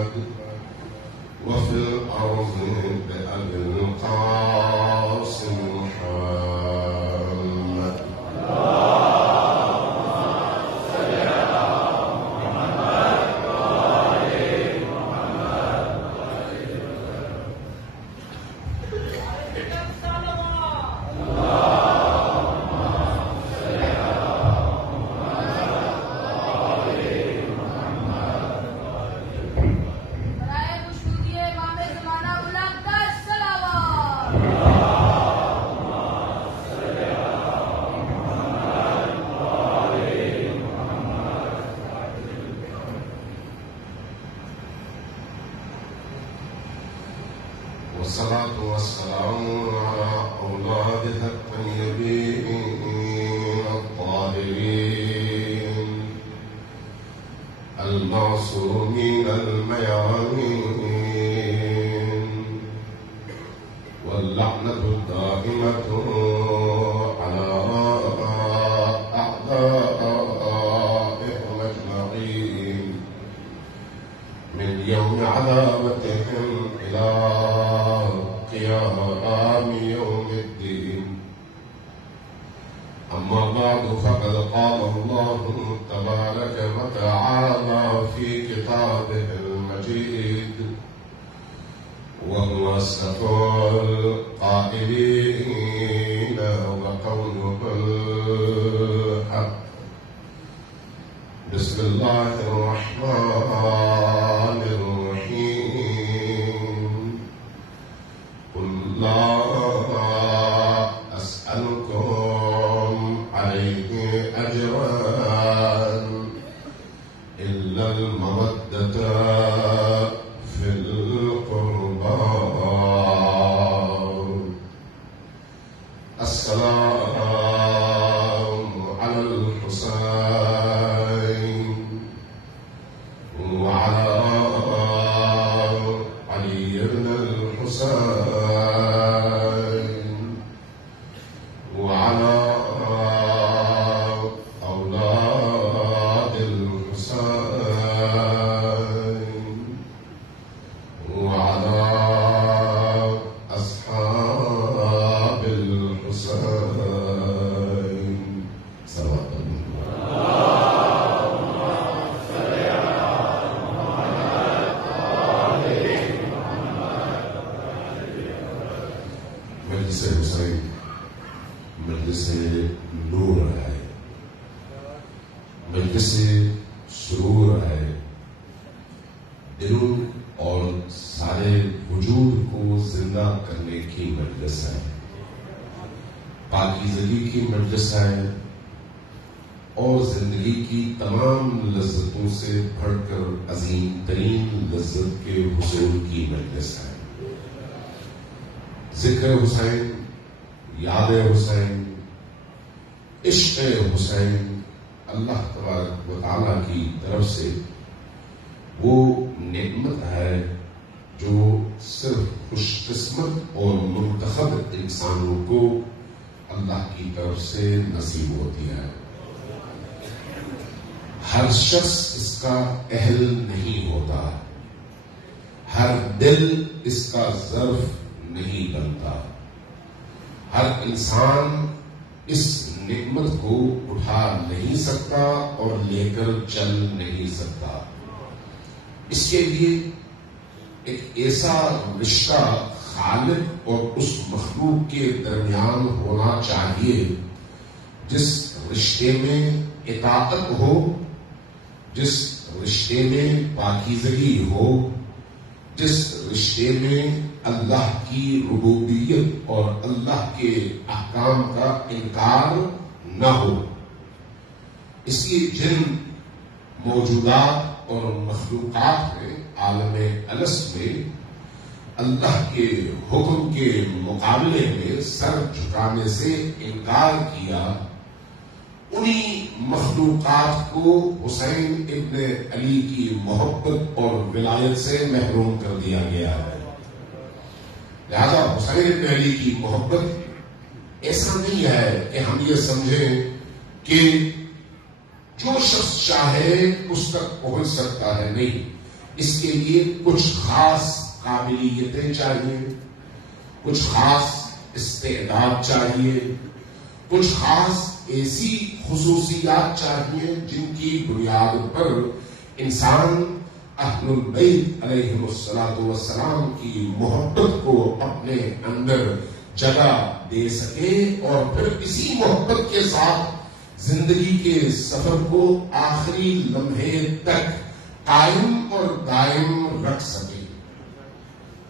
محمد وفي الأرض بأبي القاسم محمد. والصلاة والسلام على أولادها الطيبين الطاهرين المعصومين الميامين، واللعنة الدائمة على أعدائهم أجمعين من يوم عداوتهم إلى قيام يوم الدين. أما بعد، فقد قال الله تبارك وتعالى في كتابه المجيد وهو أصدق القائلين وقوله الحق. بسم الله الرحمن الرحيم. قل لا أسألكم عليه أجرا إلا المودة في القربى. السلام على الحسين وعلى علي بن الحسين وعلى أولاد الحسين وعلى أصحاب الحسين. صلوات مجلس حسین مجلس نور ہے، مجلس سرور ہے، دلوں اور سارے وجود کو زندہ کرنے کی مجلس ہے، پاکیزگی کی مجلس ہے، اور زندگی کی تمام لذتوں سے بڑھ کر عظیم ترین لذت کے حصول کی مجلس ہے۔ ذکر حسین، یاد حسین، عشق حسین اللہ تبارک و تعالیٰ کی طرف سے وہ نعمت ہے جو صرف خوش قسمت اور منتخب انسانوں کو اللہ کی طرف سے نصیب ہوتی ہے۔ ہر شخص اس کا اہل نہیں ہوتا، ہر دل اس کا ظرف نہیں بنتا، ہر انسان اس نعمت کو اٹھا نہیں سکتا اور لے کر چل نہیں سکتا۔ اس کے لیے ایک ایسا رشتہ خالق اور اس مخلوق کے درمیان ہونا چاہیے جس رشتے میں اطاعت ہو، جس رشتے میں پاکیزگی ہو، جس رشتے میں اللہ کی ربوبیت اور اللہ کے احکام کا انکار نہ ہو۔ اس لیے جن موجودات اور مخلوقات نے عالم الست میں اللہ کے حکم کے مقابلے میں سر جھکانے سے انکار کیا، انہی مخلوقات کو حسین ابن علی کی محبت اور ولایت سے محروم کر دیا گیا ہے۔ لہذا حسین ابن علی کی محبت ایسا نہیں ہے کہ ہم یہ سمجھیں کہ جو شخص چاہے اس تک پہنچ سکتا ہے، نہیں، اس کے لیے کچھ خاص قابلیتیں چاہیے، کچھ خاص استعداد چاہیے، کچھ خاص ایسی خصوصیات چاہیے جن کی بنیاد پر انسان اہل البیت علیہم السلام کی محبت کو اپنے اندر جگہ دے سکے اور پھر اسی محبت کے ساتھ زندگی کے سفر کو آخری لمحے تک قائم اور دائم رکھ سکے.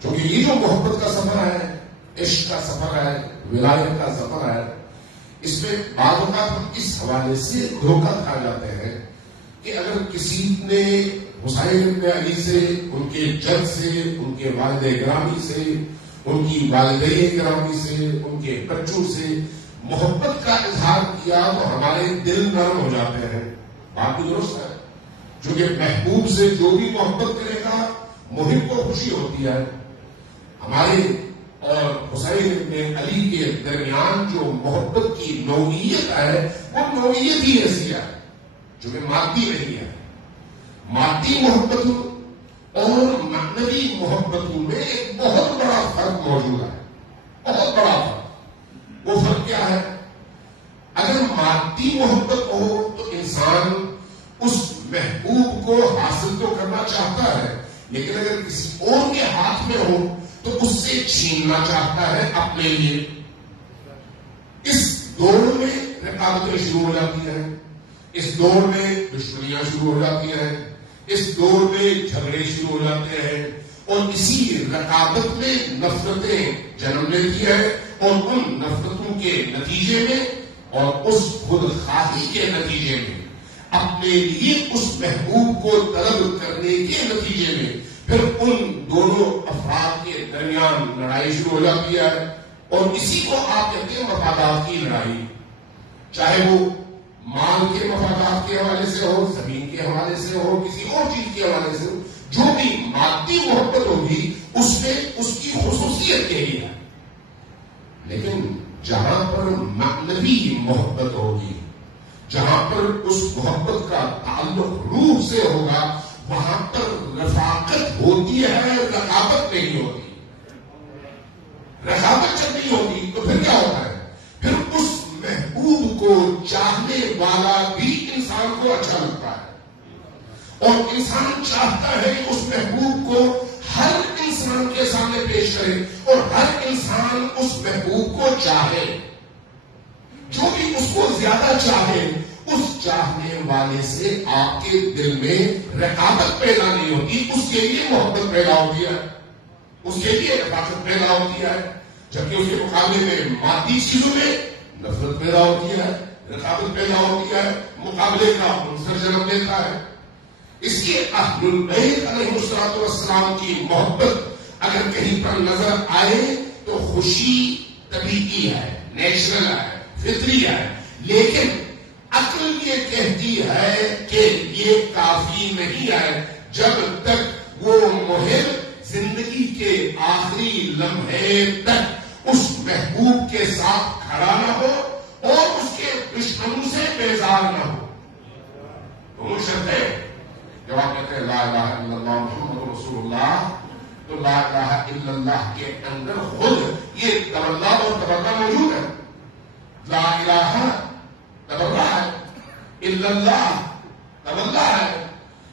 کیونکہ یہ جو محبت کا سفر ہے، عشق کا سفر ہے، ولایت کا سفر ہے، اس میں بعض اوقات ہم اس حوالے سے دھوکہ کھا جاتے ہیں کہ اگر کسی نے حسین بن علی سے، ان کے جد سے، ان کے والد گرامی سے، ان کی والدہ گرامی سے، ان کے بچوں سے محبت کا اظہار کیا تو ہمارے دل نرم ہو جاتے ہیں. بات بھی درست ہے، چونکہ محبوب سے جو بھی محبت کرے گا محب کو خوشی ہوتی ہے. ہمارے اور حسین بن علی کے درمیان جو محبت کی نوعیت ہے وہ نوعیت ہی ایسی ہے جو کہ مادی نہیں ہے. مادی محبت اور معنوی محبت میں ایک بہت بڑا فرق موجود ہے، بہت بڑا فرق. وہ فرق کیا ہے؟ اگر مادی محبت ہو تو انسان اس محبوب کو حاصل تو کرنا چاہتا ہے، لیکن اگر کسی اور کے ہاتھ میں ہو تو اس سے چھیننا چاہتا ہے اپنے لیے. اس دور میں رقابتیں شروع ہو جاتی ہیں، اس دور میں دشمنیاں شروع ہو جاتی ہیں، اس دور میں جھگڑے شروع ہو جاتے ہیں، اور اسی رقابت میں نفرتیں جنم لیتی ہیں، اور ان نفرتوں کے نتیجے میں اور اس خود خواہی کے نتیجے میں اپنے لیے اس محبوب کو طلب کرنے کے نتیجے میں پھر ان دونوں افراد کے درمیان لڑائی شروع ہو جاتی ہے. اور اسی کو آپ کہتے ہیں مفادات کی لڑائی، چاہے وہ مال کے مفادات کے حوالے سے ہو، زمین کے حوالے سے ہو، کسی اور چیز کے حوالے سے ہو. جو بھی مادی محبت ہوگی اس میں اس کی خصوصیت یہی ہے. لیکن جہاں پر معنوی محبت ہوگی، جہاں پر اس محبت کا تعلق روح سے ہوگا، وہاں پر رفاقت ہوتی ہے، رقابت نہیں ہوتی. رقابت جب نہیں ہوتی تو پھر کیا ہوتا ہے؟ پھر اس محبوب کو چاہنے والا بھی انسان کو اچھا لگتا ہے، اور انسان چاہتا ہے کہ اس محبوب کو ہر انسان کے سامنے پیش کرے اور ہر انسان اس محبوب کو چاہے. جو بھی اس کو زیادہ چاہے، اس چاہنے والے سے آپ کے دل میں رقابت پیدا نہیں ہوتی، اس کے لیے محبت پیدا ہوتی ہے، اس کے لیے رفاقت پیدا ہوتی ہے. جبکہ اس کے مقابلے میں مادی چیزوں میں نفرت پیدا ہوتی ہے، رقابت پیدا ہوتی ہے، مقابلے کا عنصر جنم لیتا ہے. اس لیے اہل البیت علیہ السلام کی محبت اگر کہیں پر نظر آئے تو خوشی طبیعی ہے، نیچرل ہے، فطری ہے. لیکن عقل یہ کہتی ہے کہ یہ کافی نہیں ہے جب تک وہ محب زندگی کے آخری لمحے تک اس محبوب کے ساتھ کھڑا نہ ہو اور اس کے دشمنوں سے بیزار نہ ہو. دونوں شرطیں. جب آپ کہتے ہیں لا الہ الا اللہ محمد رسول اللہ، تو لا الہ الا اللہ کے اندر خود یہ تبرہ اور تبرہ موجود ہے. لا الہ تبرہ ہے، الا اللہ تبرہ ہے.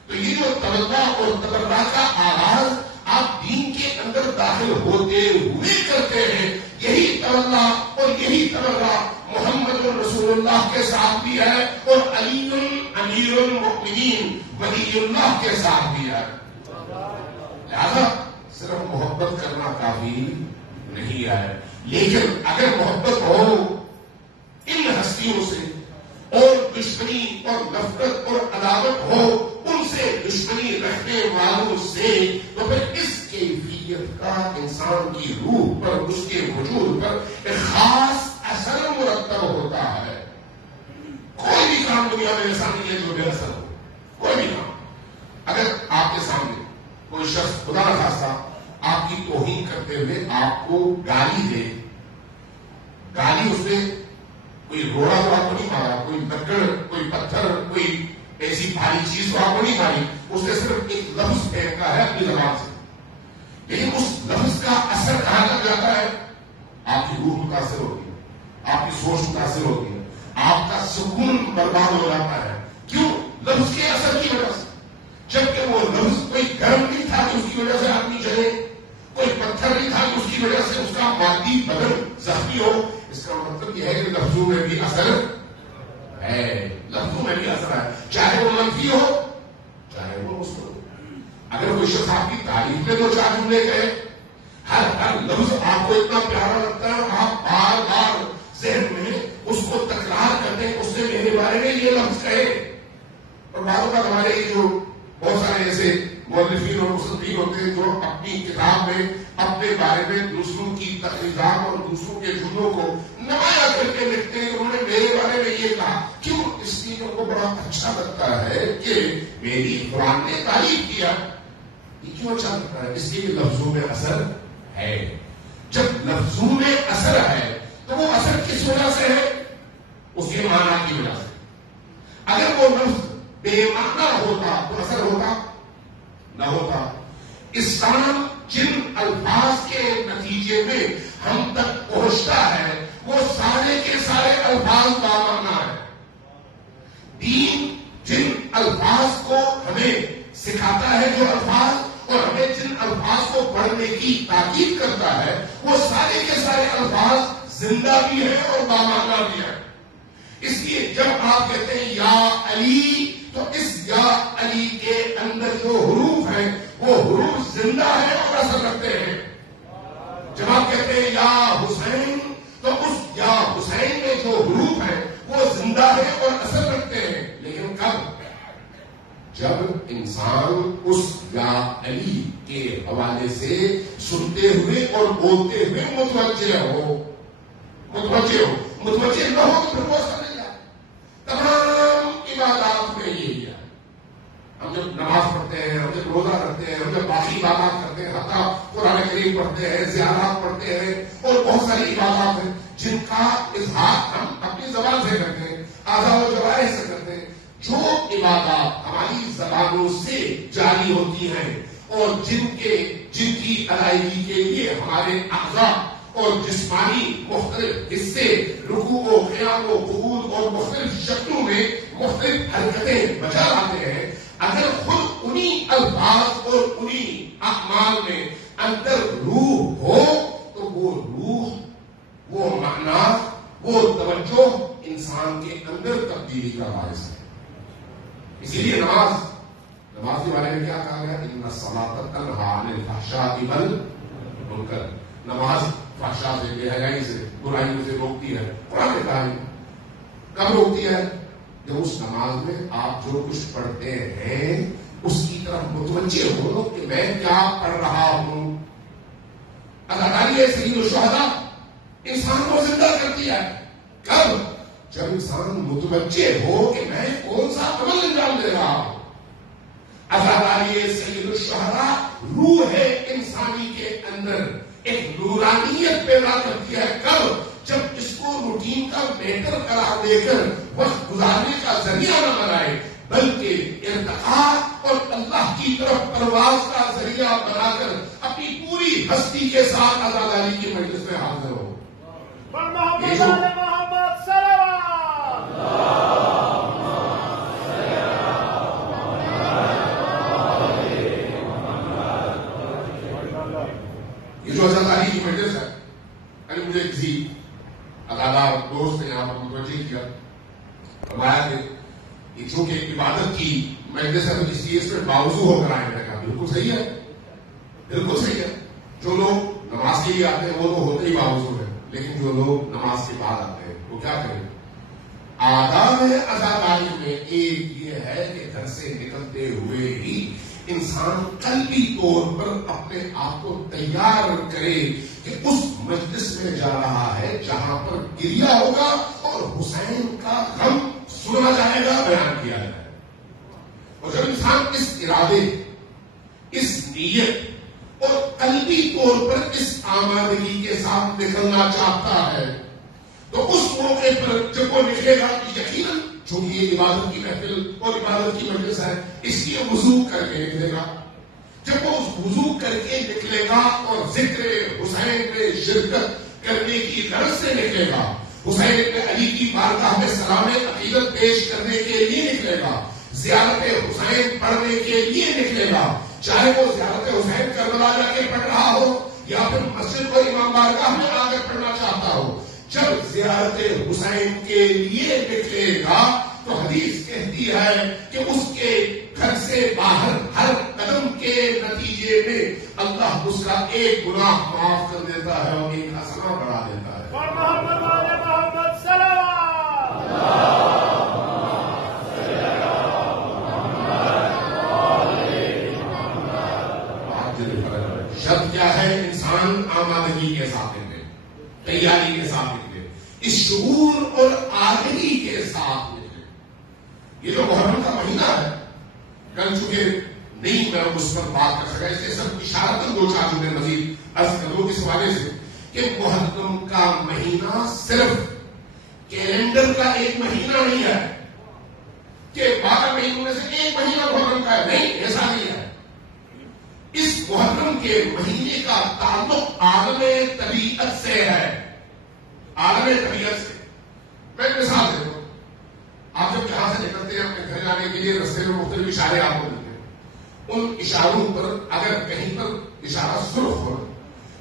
تو یہ جو تبرہ اور تبرہ کا آغاز آپ دین کے اندر داخل ہوتے ہوئے کرتے ہیں، یہی تبرہ اور یہی تبرہ محمد رسول اللہ کے ساتھ بھی ہے اور علی امیر المؤمنین ولی اللہ کے ساتھ بھی ہے. لہذا صرف محبت کرنا کافی نہیں ہے، لیکن اگر محبت ہو ان ہستیوں سے اور دشمنی اور نفرت اور عداوت ہو ان سے دشمنی رکھنے والوں سے، تو پھر اس کیفیت کا انسان کی روح پر، اس کے وجود پر ایک خاص اثر مرتب ہوتا ہے. کوئی بھی کام دنیا میں ایسا نہیں ہے جو بے اثر ہو. کوئی بھی کام اگر آپ کے سامنے کوئی شخص خدا نہ خاصہ آپ کی توہین کرتے ہوئے آپ کو گالی دے، گالی اس میں کوئی روڑا تو آپ کو نہیں مارا، کوئی لکڑ، کوئی پتھر، کوئی ایسی بھاری چیز تو آپ کو نہیں ماری، اس نے صرف ایک لفظ پھینکا ہے اپنی زبان سے، لیکن اس لفظ کا اثر کہاں لگ جاتا ہے؟ آپ کی روح متاثر ہوتی ہے، آپ کی سوچ متاثر ہوتی ہے، آپ کا سکون برباد ہو جاتا ہے. کیوں؟ لفظ کے اثر کی وجہ سے. جبکہ وہ لفظ کوئی گرم نہیں تھا کہ اس کی وجہ سے آدمی جلے، کوئی پتھر نہیں تھا کہ اس کی وجہ سے اس کا مادی بدن زخمی ہو. اس کا مطلب یہ ہے کہ لفظوں میں بھی اثر ہے، لفظوں میں بھی اثر ہے، چاہے وہ منفی ہو چاہے وہ مثبت ہو. اگر کوئی شخص آپ کی تعریف میں دو چار جملے کہے، ہر لفظ آپ کو اتنا پیارا لگتا ہے، آپ بار بار ذہن میں اس کو تکرار کرتے ہیں، اس نے میرے بارے میں یہ لفظ کہے. اور بعض اوقات ہمارے جو بہت سارے ایسے مؤلفین اور مصنفین ہوتے ہیں جو اپنی کتاب میں اپنے بارے میں دوسروں کی تقریرات اور دوسروں کے جملوں کو نمایاں کر کے لکھتے ہیں. انہوں نے میرے بارے میں یہ کہا، کیوں؟ اس لیے ان کو بڑا اچھا لگتا ہے کہ میری قرآن نے تعریف کیا. یہ کیوں اچھا لگتا ہے؟ اس لیے کہ لفظوں میں اثر ہے. جب لفظوں میں اثر ہے تو وہ اثر کس وجہ سے ہے؟ اس کے معنی کی وجہ سے. اگر وہ لفظ بے معنی ہوتا تو اثر ہوتا نہ ہوتا. اسلام جن الفاظ کے نتیجے میں ہم تک پہنچتا ہے وہ سارے کے سارے الفاظ بامعنی ہیں. دین جن الفاظ کو ہمیں سکھاتا ہے، جو الفاظ اور ہمیں جن الفاظ کو پڑھنے کی تاکید کرتا ہے، وہ سارے کے سارے الفاظ زندہ بھی ہیں اور بامعنی بھی ہیں. اس لیے جب آپ کہتے ہیں یا علی تو اس یا علی کے اندر جو حروف ہیں وہ حروف زندہ ہیں اور اثر رکھتے ہیں. جب آپ کہتے ہیں یا حسین تو اس یا حسین میں جو حروف ہیں وہ زندہ ہیں اور اثر رکھتے ہیں. لیکن کب؟ جب انسان اس یا علی کے حوالے سے سنتے ہوئے اور بولتے ہوئے متوجہ ہو. متوجہ نہ ہو تو پھر وہ اثر نہیں آتا. تمام عبادات میں یہی ہے. ہم جب نماز پڑھتے ہیں، ہم جب روزہ رکھتے ہیں، ہم جب باقی عبادات کرتے ہیں، حتیٰ قرآن کریم پڑھتے ہیں، زیارات پڑھتے ہیں اور بہت ساری عبادات ہیں جن کا اظہار ہم اپنی زبان سے کرتے ہیں، اعضاء و جوارح سے کرتے ہیں. جو عبادات ہماری زبانوں سے جاری ہوتی ہیں اور جن کی ادائیگی کے لیے ہمارے اعضاء اور جسمانی مختلف حصے رکوع و قیام و قعود اور مختلف شکلوں میں مختلف حرکتیں بجا لاتے ہیں، اگر خود انہی الفاظ اور انہی اعمال میں اندر روح ہو تو وہ روح، وہ معنی، وہ توجہ انسان کے اندر تبدیلی کا باعث ہے. اسی لیے نماز کے بارے میں کیا کہا گیا؟ ان الصلاۃ تنہی عن الفحشاء والمنکر. نماز فحشاء سے، بے حیائی سے، برائیوں سے روکتی ہے. قرآن نے کہا کب روکتی ہے؟ جب اس نماز میں آپ جو کچھ پڑھتے ہیں اس کی طرف متوجہ ہو کہ میں کیا پڑھ رہا ہوں. اداکاری ہے سید الشہداء انسان کو زندہ کرتی ہے. کب؟ جب انسان متوجہ ہو کہ میں کون سا عمل انجام دے رہا ہوں. اداکاری ہے سید الشہداء روح ہے انسانی کے اندر ایک نورانیت پیدا کرتی ہے. کب؟ جب اس کو روٹین کا میٹر قرار دے کر وقت گزارنے کا ذریعہ نہ بنائے بلکہ ارتقاء اور اللہ کی طرف پرواز کا ذریعہ بنا کر اپنی پوری ہستی کے ساتھ عزاداری کی مجلس میں حاضر ہو. یہ جو عزاداری کی مجلس ہے، یعنی مجھے کسی ادادار دوست نے یہاں پر متوجہ کیا، فرمایا کہ چونکہ عبادت کی مجلس ہے تو اس لیے اس میں باوضو ہو کر آئے. میں نے کہا بالکل صحیح ہے، بالکل صحیح ہے. جو لوگ نماز کے لیے آتے ہیں وہ تو ہوتے ہی باوضو ہیں، لیکن جو لوگ نماز کے بعد آتے ہیں وہ کیا کریں؟ آداب عزاداری میں ایک یہ ہے کہ گھر سے نکلتے ہوئے ہی انسان قلبی طور پر اپنے آپ کو تیار کرے کہ اس مجلس میں جا رہا ہے جہاں پر گریا ہوگا اور حسین کا غم سنا جائے گا، بیان کیا جائے گا. اور جب انسان اس ارادے، اس نیت اور قلبی طور پر اس آمادگی کے ساتھ نکلنا چاہتا ہے تو اس موقع پر جب وہ نکلے گا یقیناً چونکہ یہ عبادت کی محفل اور عبادت کی مجلس ہے، اس لیے وضو کر کے نکلے گا. جب وہ وضو کر کے نکلے گا اور ذکر حسین میں شرکت کرنے کی غرض سے نکلے گا، حسین ابن علی کی بارگاہ میں سلام عقیدت پیش کرنے کے لیے نکلے گا، زیارت حسین پڑھنے کے لیے نکلے گا، چاہے وہ زیارت حسین کربلا جا کے پڑھ رہا ہو یا پھر مسجد اور امام بارگاہ میں آ کر پڑھنا چاہتا ہو. جب زیارت حسین کے لیے نکلے گا تو حدیث کہتی ہے کہ اس کے گھر سے باہر ہر قدم کے نتیجے میں اللہ اس کا ایک گناہ معاف کر دیتا ہے اور ایک حسنہ بڑھا دیتا ہے. شرط کیا ہے؟ انسان آمادگی کے ساتھ نکلے، تیاری کے ساتھ نکلے، اس شعور اور آگہی کے ساتھ نکلے. یہ جو محرم کا مہینہ ہے، کل چونکہ نہیں میں اس پر بات کر سکا، اس لیے سب اشارتاً دو چار جملے مزید عرض کر دوں اس حوالے سے کہ محرم کا مہینہ صرف کیلنڈر کا ایک مہینہ نہیں ہے کہ 12 مہینوں میں سے ایک مہینہ محرم کا ہے، نہیں، ایسا نہیں ہے. اس محرم کے مہینے کا تعلق عالم طبیعت سے ہے، عالم طبیعت سے. میں مثال دیتا ہوں، آپ جب یہاں سے نکلتے ہیں اپنے گھر جانے کے لیے، رستے میں مختلف اشارے آپ کو ملتے ہیں. ان اشاروں پر اگر کہیں پر اشارہ سرخ ہو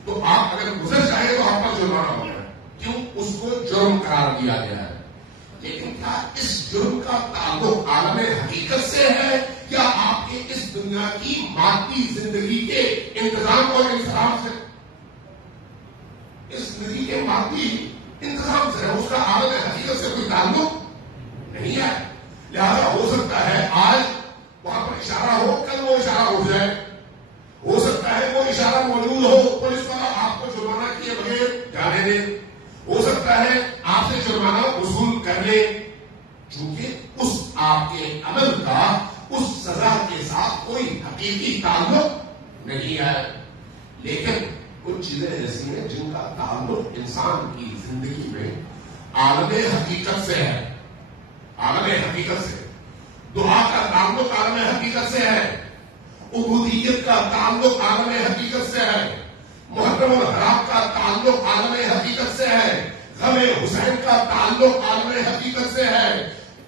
تو آپ اگر گزر جائیں تو آپ پر جرمانہ ہوگا. کیوں؟ اس کو جرم قرار دیا گیا ہے. لیکن کیا اس جرم کا تعلق عالم حقیقت سے ہے یا آپ کے اس دنیا کی مادی زندگی کے انتظام اور انتظام سے؟ اس زندگی کے مادی انتظام سے ہے، اس کا عالم حقیقت سے کوئی تعلق نہیں ہے. لہذا ہو سکتا ہے آج وہاں پر اشارہ ہو، کل وہ اشارہ اٹھ جائے. ہو سکتا ہے وہ اشارہ موجود ہو، پولیس والا آپ کو جرمانہ کیے بغیر جانے دے. ہو سکتا ہے آپ سے جرمانہ وصول کر لے، چونکہ اس آپ کے عمل کا اس سزا کے ساتھ کوئی حقیقی تعلق نہیں ہے. لیکن کچھ چیزیں ایسی ہیں جن کا تعلق انسان کی زندگی میں عالم حقیقت سے ہے، عالم حقیقت سے. دعا کا تعلق عالم حقیقت سے ہے، عبودیت کا تعلق عالم حقیقت سے ہے، محرم الحرام کا تعلق عالم حقیقت سے ہے، غم حسین کا تعلق عالم حقیقت سے ہے،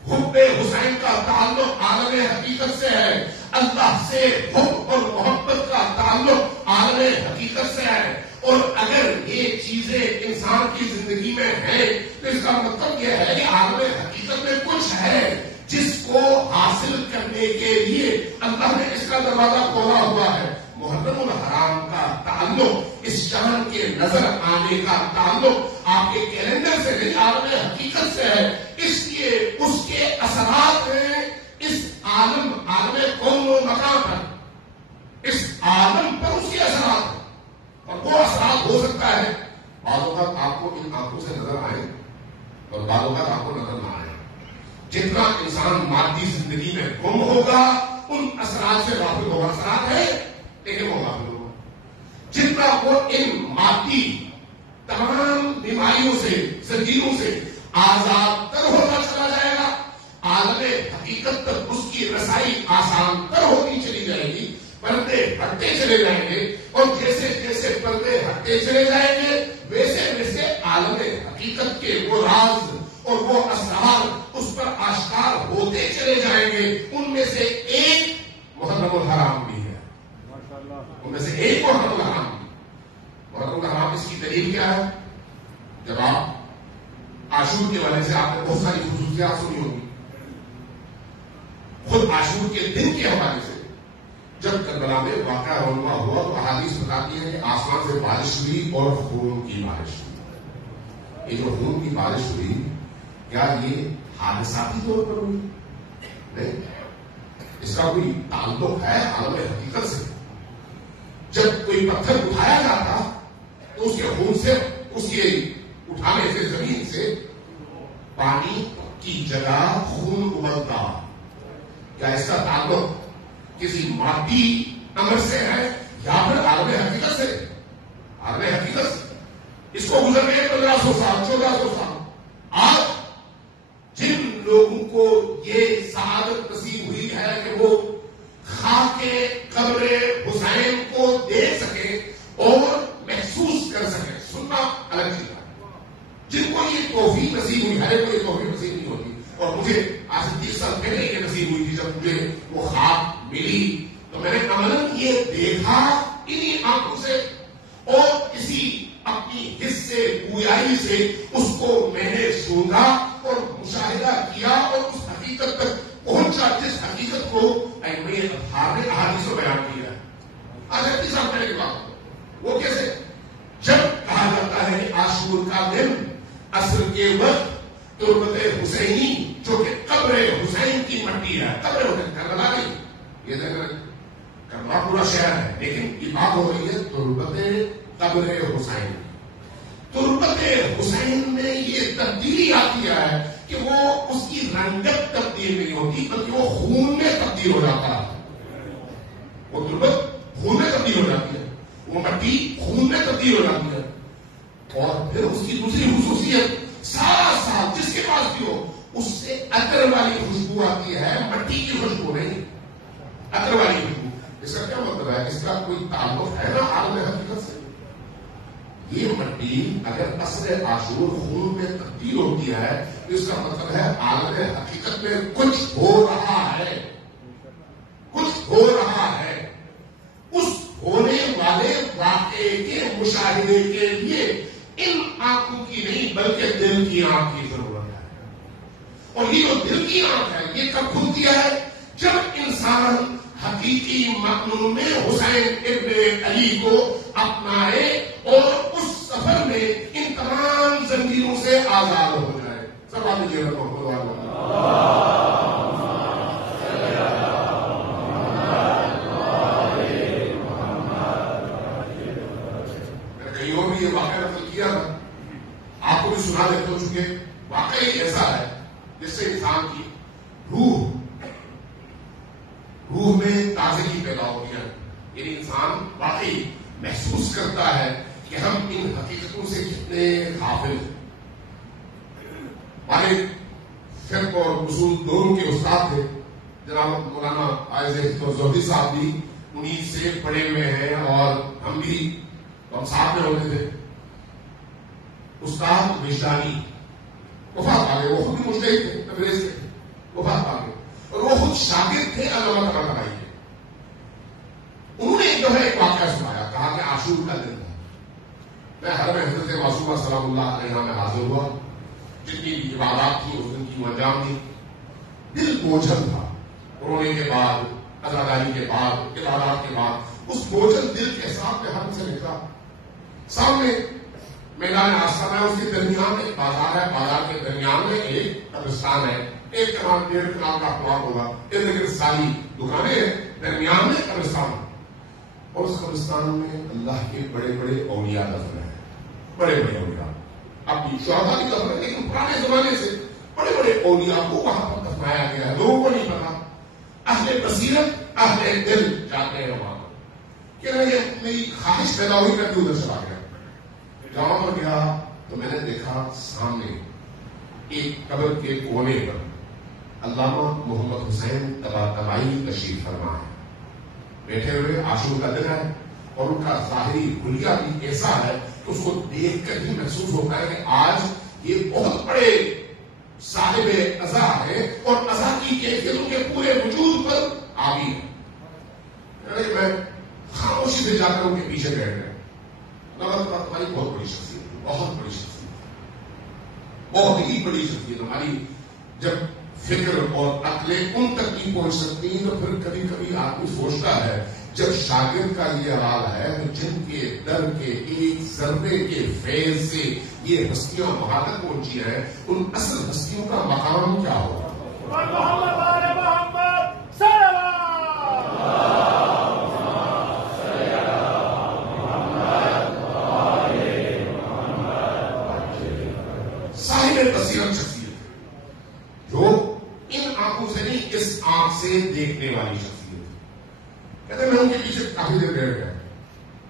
حب حسین کا تعلق عالم حقیقت سے ہے، اللہ سے حب اور محبت کا تعلق عالم حقیقت سے ہے. اور اگر یہ چیزیں انسان کی زندگی میں ہیں تو اس کا مطلب یہ ہے کہ عالم حقیقت میں کچھ ہے جس کو حاصل کرنے کے لیے اللہ نے اس کا دروازہ کھولا ہوا ہے. محرم الحرام کا تعلق اس جہان کے نظر آنے کا تعلق آپ کے کیلنڈر سے نہیں، عالم حقیقت سے ہے. اس لیے اس کے اثرات ہیں اس عالم کون و مکان پر، اس عالم پر اس کے اثرات ہیں. اور وہ اثرات ہو سکتا ہے بعض اوقات آپ کو ان آنکھوں سے نظر آئے اور بعض اوقات آپ کو نظر نہ آئے. جتنا انسان مادی زندگی میں گم ہوگا ان اثرات سے غافل ہوگا. اثرات ہے لیکن وہ غافل ہوگا. جتنا وہ ان مادی تمام بیماریوں سے، زنجیروں سے آزاد تر ہوتا چلا جائے گا، عالم حقیقت تک اس کی رسائی آسان تر ہوتی چلی جائے گی. پردے ہٹتے چلے جائیں گے اور جیسے جیسے پردے ہٹتے چلے جائیں گے ویسے ویسے عالم حقیقت کے وہ راز اور وہ اسرار اس پر آشکار ہوتے چلے جائیں گے. ان میں سے ایک محرم الحرام بھی ہے، ان میں سے ایک محرم الحرام بھی. محرم الحرام اس کی دلیل کیا ہے؟ جب آپ عاشور کے والے سے آپ نے بہت ساری خصوصیات سنی ہوگی. خود عاشور کے دن کے حوالے سے جب کربلا میں واقعہ رونما ہوا تو احادیث بتاتی ہے کہ آسمان سے بارش ہوئی اور خون کی بارش ہوئی. یہ جو خون کی بارش ہوئی کیا یہ حادثاتی طور پر ہوئی؟ نہیں، اس کا کوئی تعلق ہے عالم حقیقت سے. جب کوئی پتھر اٹھایا جاتا تو اس کے خون سے، اس کے اٹھانے سے، زمین سے پانی کی جگہ خون ابلتا. کیا اس کا تعلق کسی مادی امر سے ہے یا پھر عالم حقیقت سے؟ عالم حقیقت سے. اس کو گزر گئے 1500 سال، 1400 سال. آج جن لوگوں کو گہرائی سے اس کو میں نے سونا اور مشاہدہ کیا اور اس حقیقت تک پہنچا جس حقیقت کو ائمہ اطہار نے احادیث میں بیان کیا ہے. آج حدیث آپ کرنے کی بات وہ کیسے؟ جب کہا جاتا ہے عاشور کا دن عصر کے وقت تربت حسینی جو کہ قبر حسین کی مٹی ہے، قبر حسین کربلا نہیں، یہ کربلا پورا شہر ہے، لیکن یہ بات ہو رہی ہے تربت قبر حسین. تربت حسین میں یہ تبدیلی آتی ہے کہ وہ اس کی رنگت تبدیل نہیں ہوتی بلکہ وہ خون میں تبدیل ہو جاتا ہے. وہ تربت خون میں تبدیل ہو جاتی ہے، وہ مٹی خون میں تبدیل ہو جاتی ہے. اور پھر اس کی دوسری خصوصیت ساتھ ساتھ جس کے پاس بھی ہو اس سے عطر والی خوشبو آتی ہے، مٹی کی خوشبو نہیں، عطر والی خوشبو. اس کا کیا مطلب ہے؟ اس کا کوئی تعلق ہے نا عالم حقیقت سے؟ یہ مٹی اگر عصر عاشور خون میں تبدیل ہوتی ہے تو اس کا مطلب ہے عالم حقیقت میں کچھ ہو رہا ہے، کچھ ہو رہا ہے. اس ہونے والے واقعے کے مشاہدے کے لیے ان آنکھوں کی نہیں بلکہ دل کی آنکھ کی ضرورت ہے. اور یہ جو دل کی آنکھ ہے یہ کب کھلتی ہے؟ جب انسان حقیقی معنوں میں حسین ابن علی کو اپنائے اور اس سفر میں ان تمام زنجیروں سے آزاد ہو جائے. سب آدمی یہ رکھو کہیں اور بھی یہ واقعہ نقل کیا تھا، آپ کو بھی سنا دیتے ہو چکے. واقعی ایسا ہے جس سے انسان کی روح میں تازگی پیدا ہوتی ہے. یعنی انسان واقعی محسوس کرتا ہے کہ ہم ان حقیقتوں سے کتنے غافل ہیں. ہمارے فقہ اور اصول دونوں کے استاد تھے جناب مولانا عائض زہدی صاحب بھی انہیں سے پڑھے ہوئے ہیں اور ہم ساتھ میں ہوتے تھے. استاد وجدانی وفات پا گئے، وہ خود بھی مجتہد تھے، انگریز تھے، وفات پا گئے اور وہ خود شاگرد تھے علامہ طباطبائی کے. انہوں نے جو ہے ایک واقعہ سنایا، کہا کہ عاشور کا دن تھا، میں حرم حضرت معصومہ سلام اللہ علیہ میں حاضر ہوا، جتنی بھی عبادات تھی اس دن کی وہ انجام دی. دل بوجھل تھا، رونے کے بعد، عزاداری کے بعد، عبادات کے بعد اس بوجھل دل کے ساتھ میں حرم سے نکلا. سامنے میدان آستانہ ہے، اس کے درمیان ایک بازار ہے، بازار کے درمیان میں ایک قبرستان ہے، 1 کنال 1.5 کنال کا پلاٹ ہوگا، ارد گرد ساری دکانیں ہیں، درمیان میں قبرستان. اور اس قبرستان میں اللہ کے بڑے بڑے اولیاء دفن ہیں، بڑے بڑے اولیاء. اب بھی شہداء کی دفن ہے لیکن پرانے زمانے سے بڑے بڑے اولیاء کو وہاں پر دفنایا گیا ہے. لوگوں کو نہیں پتا، اہل بصیرت اہل دل جاتے ہیں وہاں. کہ میری خواہش پیدا ہوئی کر کے ادھر چلا گیا. جہاں پر گیا تو میں نے دیکھا سامنے ایک قبر کے کونے پر علامہ محمد حسین طباطبائی تشریف فرما ہے، بیٹھے ہوئے. عاشور کا دن ہے اور ان کا ظاہری حلیہ بھی ایسا ہے کہ اس کو دیکھ کر ہی محسوس ہوتا ہے کہ آج یہ بہت بڑے صاحب عزا ہے اور عزا کی کیفیتوں کے پورے وجود پر حاوی ہے. میں خاموشی سے جا کر ان کے پیچھے بیٹھ گئے. ہماری بہت بڑی شخصیت، بہت بڑی شخصیت، بہت ہی بڑی شخصیت. ہماری جب فکر اور عقلیں ان تک نہیں پہنچ سکتی تو پھر کبھی کبھی آدمی سوچتا ہے جب شاگرد کا یہ حال ہے تو جن کے در کے ایک ضربے کے فیض سے یہ ہستیاں وہاں تک پہنچی ہیں، ان اصل ہستیوں کا مقام کیا ہوگا؟ بصیرت شخصیت جو ان آنکھوں سے نہیں اس آنکھ سے دیکھنے والی شخصیت. کہتے ہیں میں ان کے پیچھے کافی دیر بیٹھ گیا،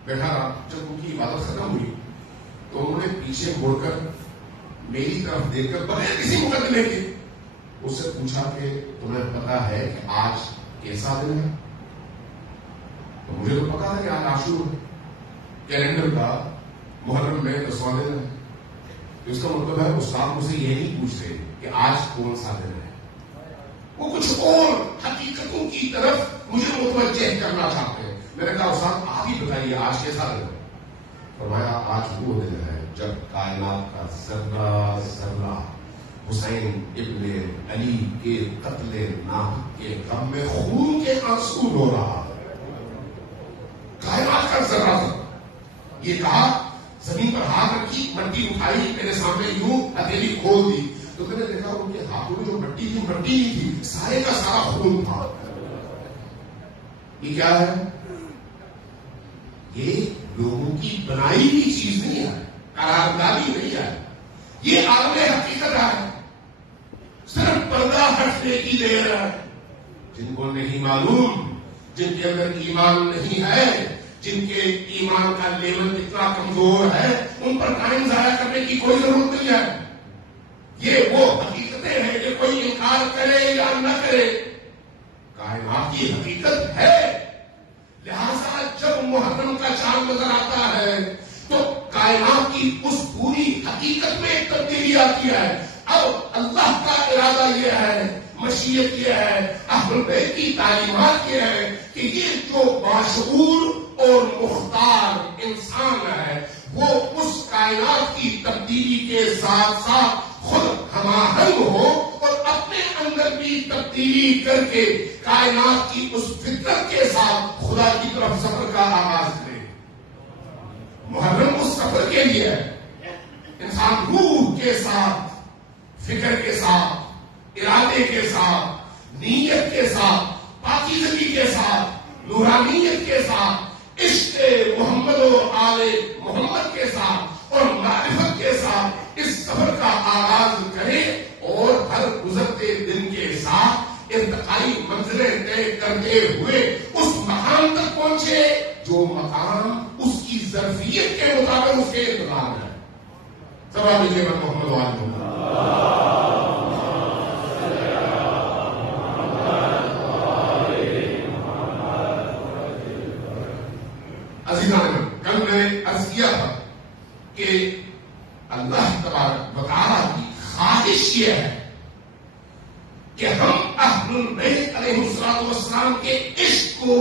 بیٹھا رہا. جب ان کی عبادت ختم ہوئی تو انہوں نے پیچھے مڑ کر میری طرف دیکھ کر بغیر کسی مقدمے کے اس سے پوچھا کہ تمہیں پتا ہے کہ آج کیسا دن ہے؟ تو مجھے تو پتا ہے کہ آج عاشور کیلنڈر کا محرم میں 10واں دن ہے. اس کا مطلب ہے استاد مجھ سے یہ نہیں پوچھتے کہ آج کون سا دن ہے، وہ کچھ اور حقیقتوں کی طرف مجھے متوجہ کرنا چاہتے ہیں. میں نے کہا استاد آپ ہی بتائیے آج کیسا دن ہے؟ فرمایا آج وہ دن ہے جب کائنات کا ذرہ ذرہ حسین ابن علی کے قتل ناحق کے غم میں خون کے آنسو رو رہا ہے. کائنات کا ذرہ ذرہ. یہ کہا زمین پر ہاتھ رکھی, مٹی اٹھائی, میرے سامنے یوں ہتھیلی کھول دی تو میں نے دیکھا ان کے ہاتھوں میں جو مٹی تھی مٹی ہی تھی, سارے کا سارا خون تھا. یہ کیا ہے؟ یہ لوگوں کی بنائی ہوئی چیز نہیں ہے, قراردادی نہیں ہے, یہ عالم حقیقت ہے. صرف پردہ ہٹنے کی دیر ہے. جن کو نہیں معلوم, جن کے اندر ایمان نہیں ہے, جن کے ایمان کا لیول اتنا کمزور ہے, ان پر ٹائم ضائع کرنے کی کوئی ضرورت نہیں ہے. یہ وہ حقیقتیں ہیں کہ کوئی انکار کرے یا نہ کرے, کائنات کی حقیقت ہے. لہذا جب محرم کا چاند نظر آتا ہے تو کائنات کی اس پوری حقیقت میں ایک تبدیلی آتی ہے. اب اللہ کا ارادہ یہ ہے, مشیت یہ ہے, اہل بیت کی تعلیمات یہ ہے کہ یہ جو باشعور اور مختار انسان ہے وہ اس کائنات کی تبدیلی کے ساتھ ساتھ خود ہماہنگ ہو اور اپنے اندر بھی تبدیلی کر کے کائنات کی اس فطرت کے ساتھ خدا کی طرف سفر کا آغاز کرے. محرم اس سفر کے لیے ہے. انسان روح کے ساتھ, فکر کے ساتھ, ارادے کے ساتھ, نیت کے ساتھ, پاکیزگی کے ساتھ, نورانیت کے ساتھ, عشق محمد و آل محمد کے ساتھ اور معرفت کے ساتھ اس سفر کا آغاز کرے اور ہر گزرتے دن کے ساتھ ارتقائی منزلیں طے کرتے ہوئے اس مقام تک پہنچے جو مقام اس کی ظرفیت کے مطابق اس کے انتظام ہے. سب مجھے محمد و آل محمد. کل میں نے عرض کیا تھا کہ اللہ تبارک و تعالیٰ کی خواہش یہ ہے کہ ہم اہل البیت علیہ السلام کے عشق کو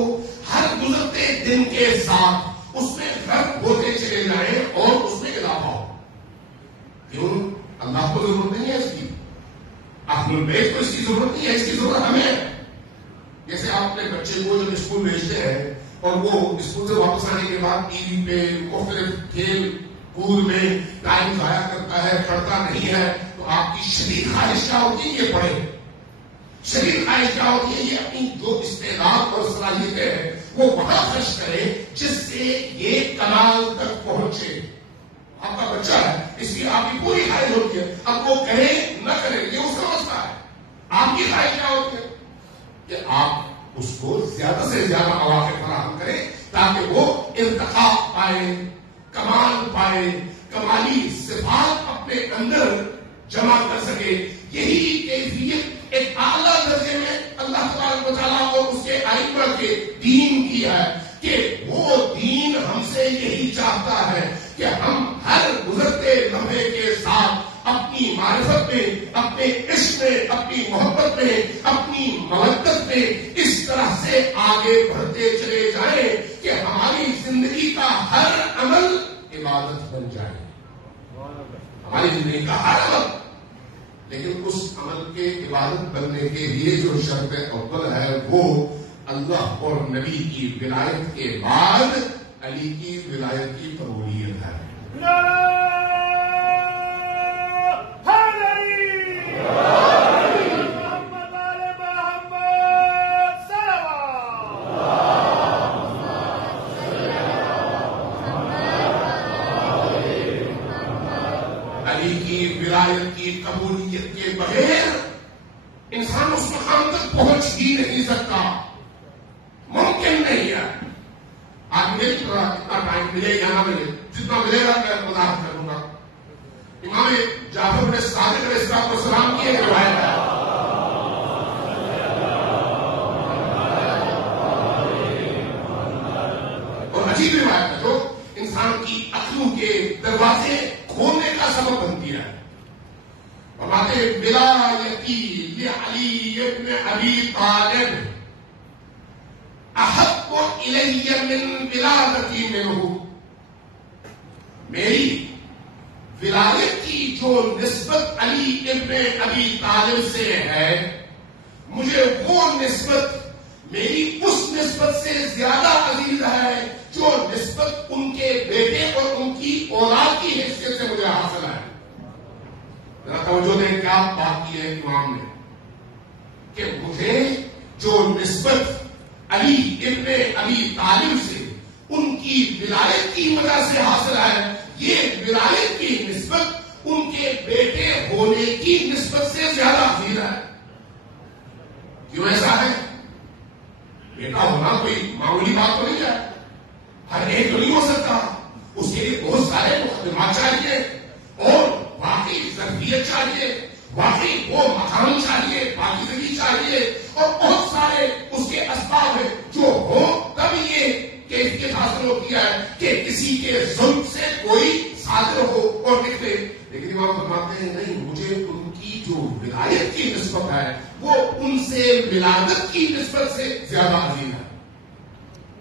ہر گزرتے دن کے ساتھ اس میں غرق ہوتے چلے جائیں اور اس میں اضافہ ہو. کیوں؟ اللہ کو ضرورت نہیں ہے اس کی, اہل البیت کو اس کی ضرورت نہیں ہے, اس کی ضرورت ہمیں ہے. جیسے آپ اپنے بچے کو جب اسکول بھیجتے ہیں اور وہ اسکول سے واپس آنے کے بعد ٹی وی پہ مختلف کھیل کود میں ٹائم ضائع کرتا ہے, پڑھتا نہیں ہے, تو آپ کی شدید خواہش کیا ہوتی ہے یہ پڑھے. شدید خواہش کیا ہوتی ہے یہ اپنی جو استعداد اور صلاحیتیں ہیں وہ وہاں خرچ کرے جس سے یہ کمال تک پہنچے. آپ کا بچہ ہے, اس لیے آپ کی پوری خواہش ہوتی ہے, اب وہ کرے نہ کرے یہ اس کا مسئلہ ہے. آپ کی خواہش کیا ہوتی ہے کہ آپ اس کو زیادہ سے زیادہ مواقع فراہم کرے تاکہ وہ ارتقاء پائے, کمال پائے, کمالی صفات اپنے اندر جمع کر سکے. یہی کیفیت ایک اعلیٰ درجے میں اللہ تبارک و تعالیٰ اور اس کے ائمہ کے دین کی ہے کہ وہ دین ہم سے یہی چاہتا ہے کہ ہم ہر گزرتے لمحے کے ساتھ اپنی معرفت میں, اپنے عشق میں, اپنی محبت میں, اپنی مودت میں اس طرح سے آگے بڑھتے چلے جائیں کہ ہماری زندگی کا ہر عمل عبادت بن جائے. ہماری زندگی کا ہر عمل, لیکن اس عمل کے عبادت بننے کے لیے جو شرط اول ہے وہ اللہ اور نبی کی ولایت کے بعد علی کی ولایت کی قبولیت ہے. ولایت کی قبولیت کے بغیر انسان اس مقام تک پہنچ ہی نہیں سکتا, ممکن نہیں ہے. آج مجھے کتنا ٹائم ملے یا نہ ملے, جتنا ملے گا میں وضاحت کروں گا. امام جعفر بن صادق علیہ السلام کی ایک روایت ہے, اور عجیب روایت ہے جو انسان کی عقلوں کے دروازے کھولنے کا سبب بنتی ہے. فرماتے ولایتی لعلی ابن ابی طالب احب الی من ولادتی منہ. میری ولایت کی جو نسبت علی ابن ابی طالب سے ہے، مجھے وہ نسبت میری اس نسبت سے زیادہ عزیز ہے جو نسبت ان کے بیٹے اور ان کی اولاد کی حیثیت سے مجھے حاصل ہے۔ ذرا توجہ دیں کیا بات کی ہے امام نے، کہ مجھے جو نسبت علی ابن ابی طالب سے ان کی ولایت کی وجہ سے حاصل ہے، یہ ولایت کی نسبت ان کے بیٹے ہونے کی نسبت سے زیادہ عزیز ہے۔ کیوں ایسا ہے؟ بیٹا ہونا کوئی معمولی بات تو نہیں ہے، ہر ایک تو نہیں ہو سکتا، اس کے لیے بہت سارے مقدمات چاہیے اور واقعی ظرفیت چاہیے، واقعی وہ مقام چاہیے، پاکیزگی چاہیے، اور بہت سارے اس کے اسباب ہیں جو ہو تب یہ کیفیت حاصل ہوتی ہے کہ کسی کے ظلم سے کوئی صادر ہو اور نکلے۔ لیکن امام فرماتے ہیں نہیں، مجھے ان کی جو ولایت کی نسبت ہے وہ ان سے ولادت کی نسبت سے زیادہ عظیم ہے۔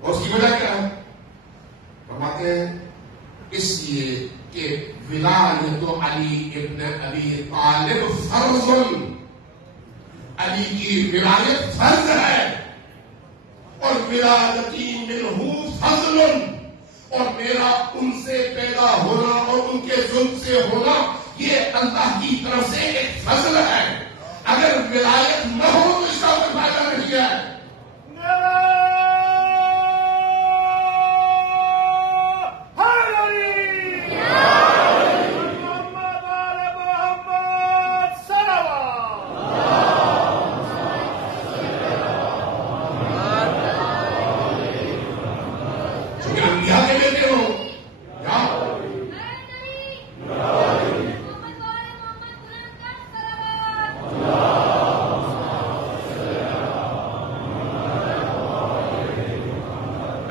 اور اس کی وجہ کیا ہے؟ فرماتے ہیں اس لیے کہ ولایت علی ابن ابی طالب فرض، علی کی ولایت فرض ہے، اور ولادتی منہ فضل، اور میرا ان سے پیدا ہونا اور ان کے ظلم سے ہونا یہ اللہ کی طرف سے ایک فضل ہے۔ اگر ولایت نہ ہو تو اس کا کوئی فائدہ نہیں ہے۔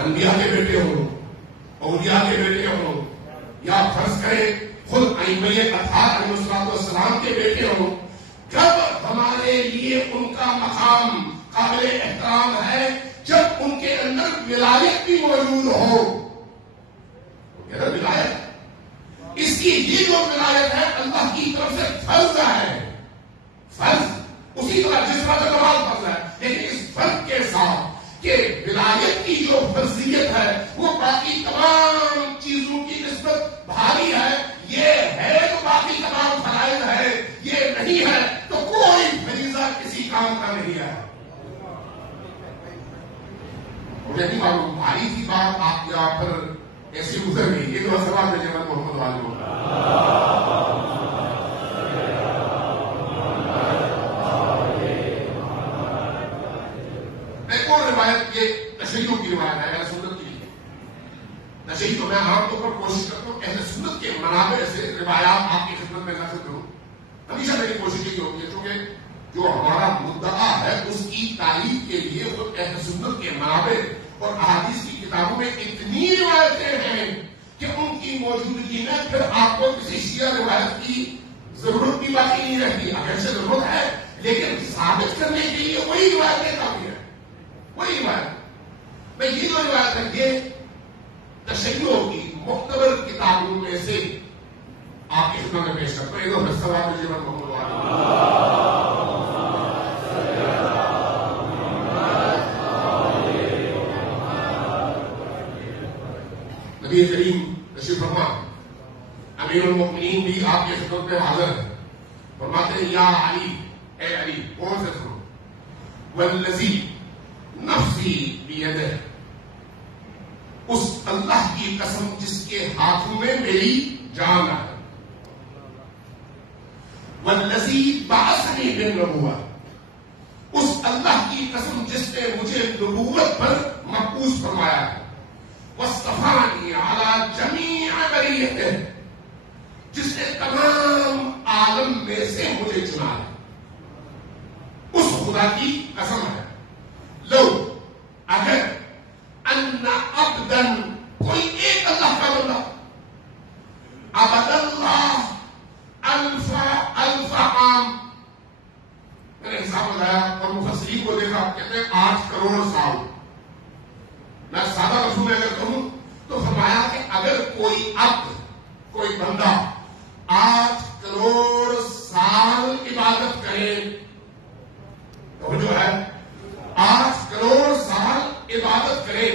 انبیاء کے بیٹے ہوں، اولیاء کے بیٹے ہوں، یا فرض کریں خود ائمہ اطہار علیہ السلام کے بیٹے ہوں، جب ہمارے لیے ان کا مقام قابل احترام ہے جب ان کے اندر ولایت بھی موجود ہو۔ ولایت اس کی یہ جو ولایت ہے اللہ کی طرف سے فرض ہے، فرض اسی طرح جس طرح سے نماز فرض ہے، لیکن اس فرض کے ساتھ کہ ولایت کی جو فرضیت ہے وہ باقی تمام چیزوں کی نسبت بھاری ہے، یہ ہے تو باقی تمام فرائض ہے، یہ نہیں ہے تو کوئی فریضہ کسی کام کا نہیں ہے۔ مجھے نہیں معلوم بھاری سی بات آپ یہاں پر ایسی گزر گئی، یہ تو سوال ہے جناب محمد والے ایک اور روایت یہ تشیعوں کی روایت ہے، اہل سنت کی تشیع تو میں عام طور پر کوشش کرتا ہوں اہل سنت کے منابع سے روایات آپ کی خدمت میں نقل کروں۔ ہمیشہ میری کوشش یہ ہوتی ہے کیونکہ جو ہمارا مدعا ہے اس کی تعریف کے لیے خود اہل سنت کے منابع اور احادیث کی کتابوں میں اتنی روایتیں ہیں کہ ان کی موجودگی میں پھر آپ کو کسی شیعہ روایت کی ضرورت بھی باقی نہیں رہتی، اگر سے ضرورت ہے لیکن ثابت کرنے کے لیے وہی روایتیں کافی ہیں، وہی روایت۔ میں یہ جو روایت ہے یہ تشیعوں کی معتبر کتابوں میں سے آپ کی خدمت میں پیش کرتا ہوں۔ ایک دو سوال مجھے محمد نبی کریم تشریف فرما، امیر المؤمنین بھی آپ کی خدمت میں حاضر ہے، فرماتے ہیں یا علی، اے علی، کون سے سنو، والذی نفسی بیدہ، اس اللہ کی قسم جس کے ہاتھوں میں میری جان ہے، والذی بعثنی بالنبوہ، اس اللہ کی قسم جس نے مجھے نبوت پر مبعوث فرمایا ہے، واصطفانی علی جمیع بریتہ، جس نے تمام عالم میں سے مجھے چنا ہے، اس خدا کی قسم ہے، لو اگر ان عبدن، کوئی ایک اللہ کا بندہ، عبد اللہ الف عام، میں نے حساب لگایا اور مفسرین کو دیکھا، کہتے ہیں 8 کروڑ سال۔ میں سادہ رسول اگر کہوں تو فرمایا کہ اگر کوئی عبد کوئی بندہ 8 کروڑ سال عبادت کرے تو جو ہے 8 کروڑ سال عبادت کرے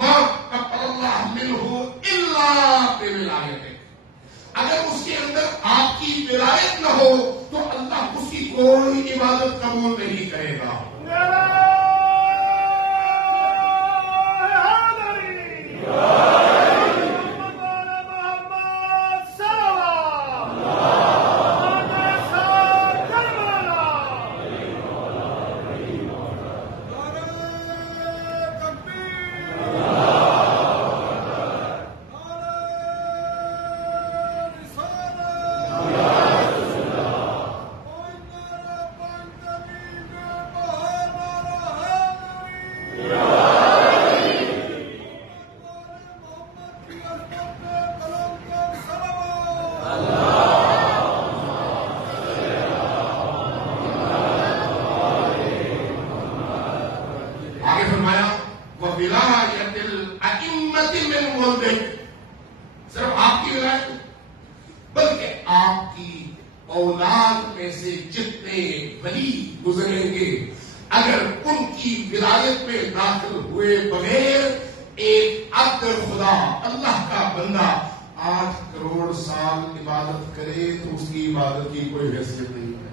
ما قبل اللہ منہ الا بولایتہ، اگر اس کے اندر آپ کی ولایت نہ ہو تو اللہ اس کی کوئی عبادت قبول نہیں کرے گا. صرف آپ کی ولایت بلکہ آپ کی اولاد میں سے جتنے ولی گزریں گے اگر ان کی ولایت میں داخل ہوئے بغیر ایک عبد خدا اللہ کا بندہ 8 کروڑ سال عبادت کرے تو اس کی عبادت کی کوئی حیثیت نہیں ہے.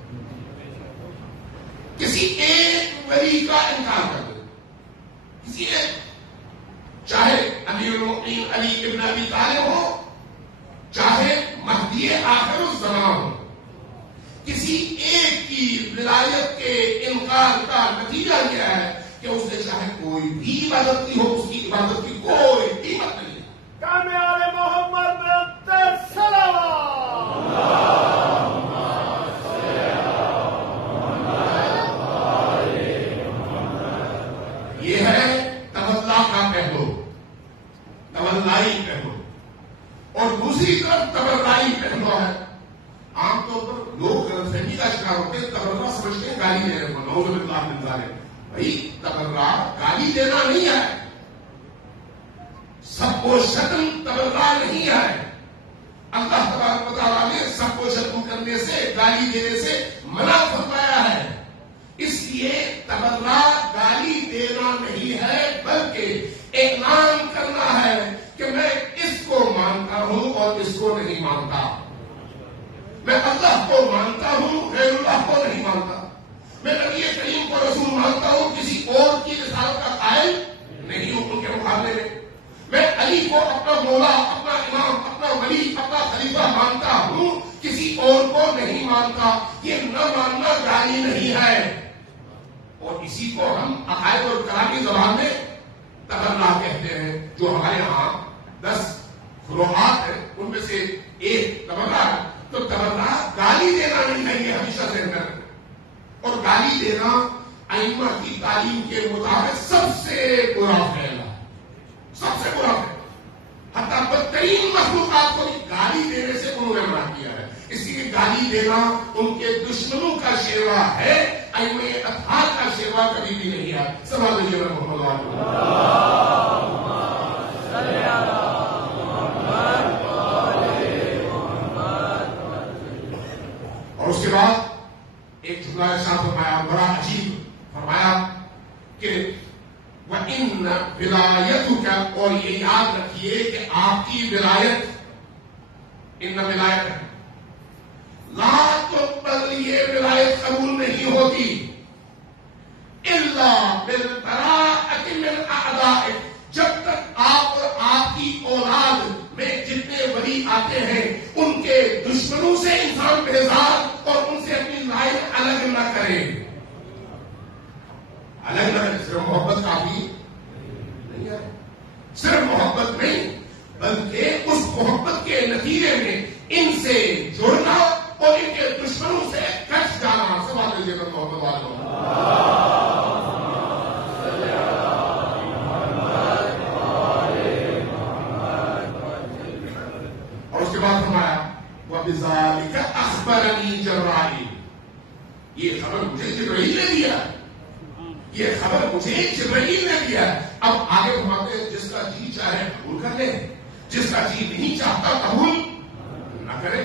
کسی ایک ولی کا انکار کر دے، کسی ایک، چاہے امیر المؤمنین علی ابن ابی طالب ہو، چاہے مہدی آخر الزمان ہو، کسی ایک کی ولایت کے انکار کا نتیجہ یہ ہے کہ اس نے چاہے کوئی بھی عبادت کی ہو، اس کی عبادت کی کوئی قیمت نہیں ہے. کامیاب محمد یہ ہے تولا کا پہلو، تولائی پہلو، اور دوسری طرف تبررائی پہلو ہے. عام طور پر لوگ غلط فہمی کا شکار ہوتے ہیں، تبرہ سمجھتے ہیں گالی دینے کو، نعوذ باللہ من ذالک. بھائی تبرہ گالی دینا نہیں ہے، سب کو شتم تبرہ نہیں ہے. اللہ تبارک و تعالیٰ نے سب کو شتم کرنے سے، گالی دینے سے منع فرمایا ہے. اس لیے تبرہ گالی دینا نہیں ہے بلکہ اعلان کرنا ہے کہ میں اس کو مانتا ہوں اور اس کو نہیں مانتا، میں اللہ کو مانتا ہوں، غیر اللہ کو نہیں مانتا، میں نبی کریم کو رسول مانتا ہوں، کسی اور کی رسالت کا قائل نہیں ہوں ان کے مقابلے میں. میں علی کو اپنا مولا، اپنا امام، اپنا ولی، اپنا خلیفہ مانتا ہوں، کسی اور کو نہیں مانتا. یہ نہ ماننا گالی نہیں ہے، اور اسی کو ہم عقائد اور کلامی زبان میں تبرہ کہتے ہیں. جو ہمارے یہاں 10 فروعات ہیں ان میں سے ایک تبرہ ہے. تو تبرہ گالی دینا نہیں ہے، یہ ہمیشہ ذہن میں رکھنا. اور گالی دینا ائمہ کی تعلیم کے مطابق سب سے برا فعل ہے، سب سے برا فعل. حتیٰ بدترین مخلوقات کو گالی دینے سے انہوں نے منع کیا ہے. اس لیے گالی دینا ان کے دشمنوں کا شیوا ہے، ائمہ اطہار کا شیوا کبھی بھی نہیں ہے. سمجھ لیجیے محمد اور اس کے بعد ایک جملہ ارشاد فرمایا، بڑا عجیب فرمایا کہ وَإِنَّ وِلَایَتُكَ، اور یہ یاد رکھیے کہ آپ کی ولایت، ان ولایت لا تقبل، یہ ولایت قبول نہیں ہوتی الا بالبراءۃ من اعدائک، جب تک آپ اور آپ کی اولاد میں جتنے ولی آتے ہیں ان کے دشمنوں سے انسان بیزار اور ان سے اپنی لائن الگ نہ کرے. الگ نہ کرے. صرف محبت کافی نہیں ہے، صرف محبت نہیں بلکہ اس محبت کے نتیجے میں ان سے جڑنا اور ان کے دشمنوں سے کٹ جانا. سوال لیجیے گا محبت والوں. اور اس کے بعد فرمایا وَبِذَلِكَ أَخْبَرَنِي جَبْرَائِیل، یہ خبر مجھے جبرائیل نے دیا، یہ خبر مجھے جبرائیل نے دیا. اب آگے فرماتے ہیں جس کا جی چاہے قبول کر لے، جس کا جی نہیں چاہتا قبول نہ کرے.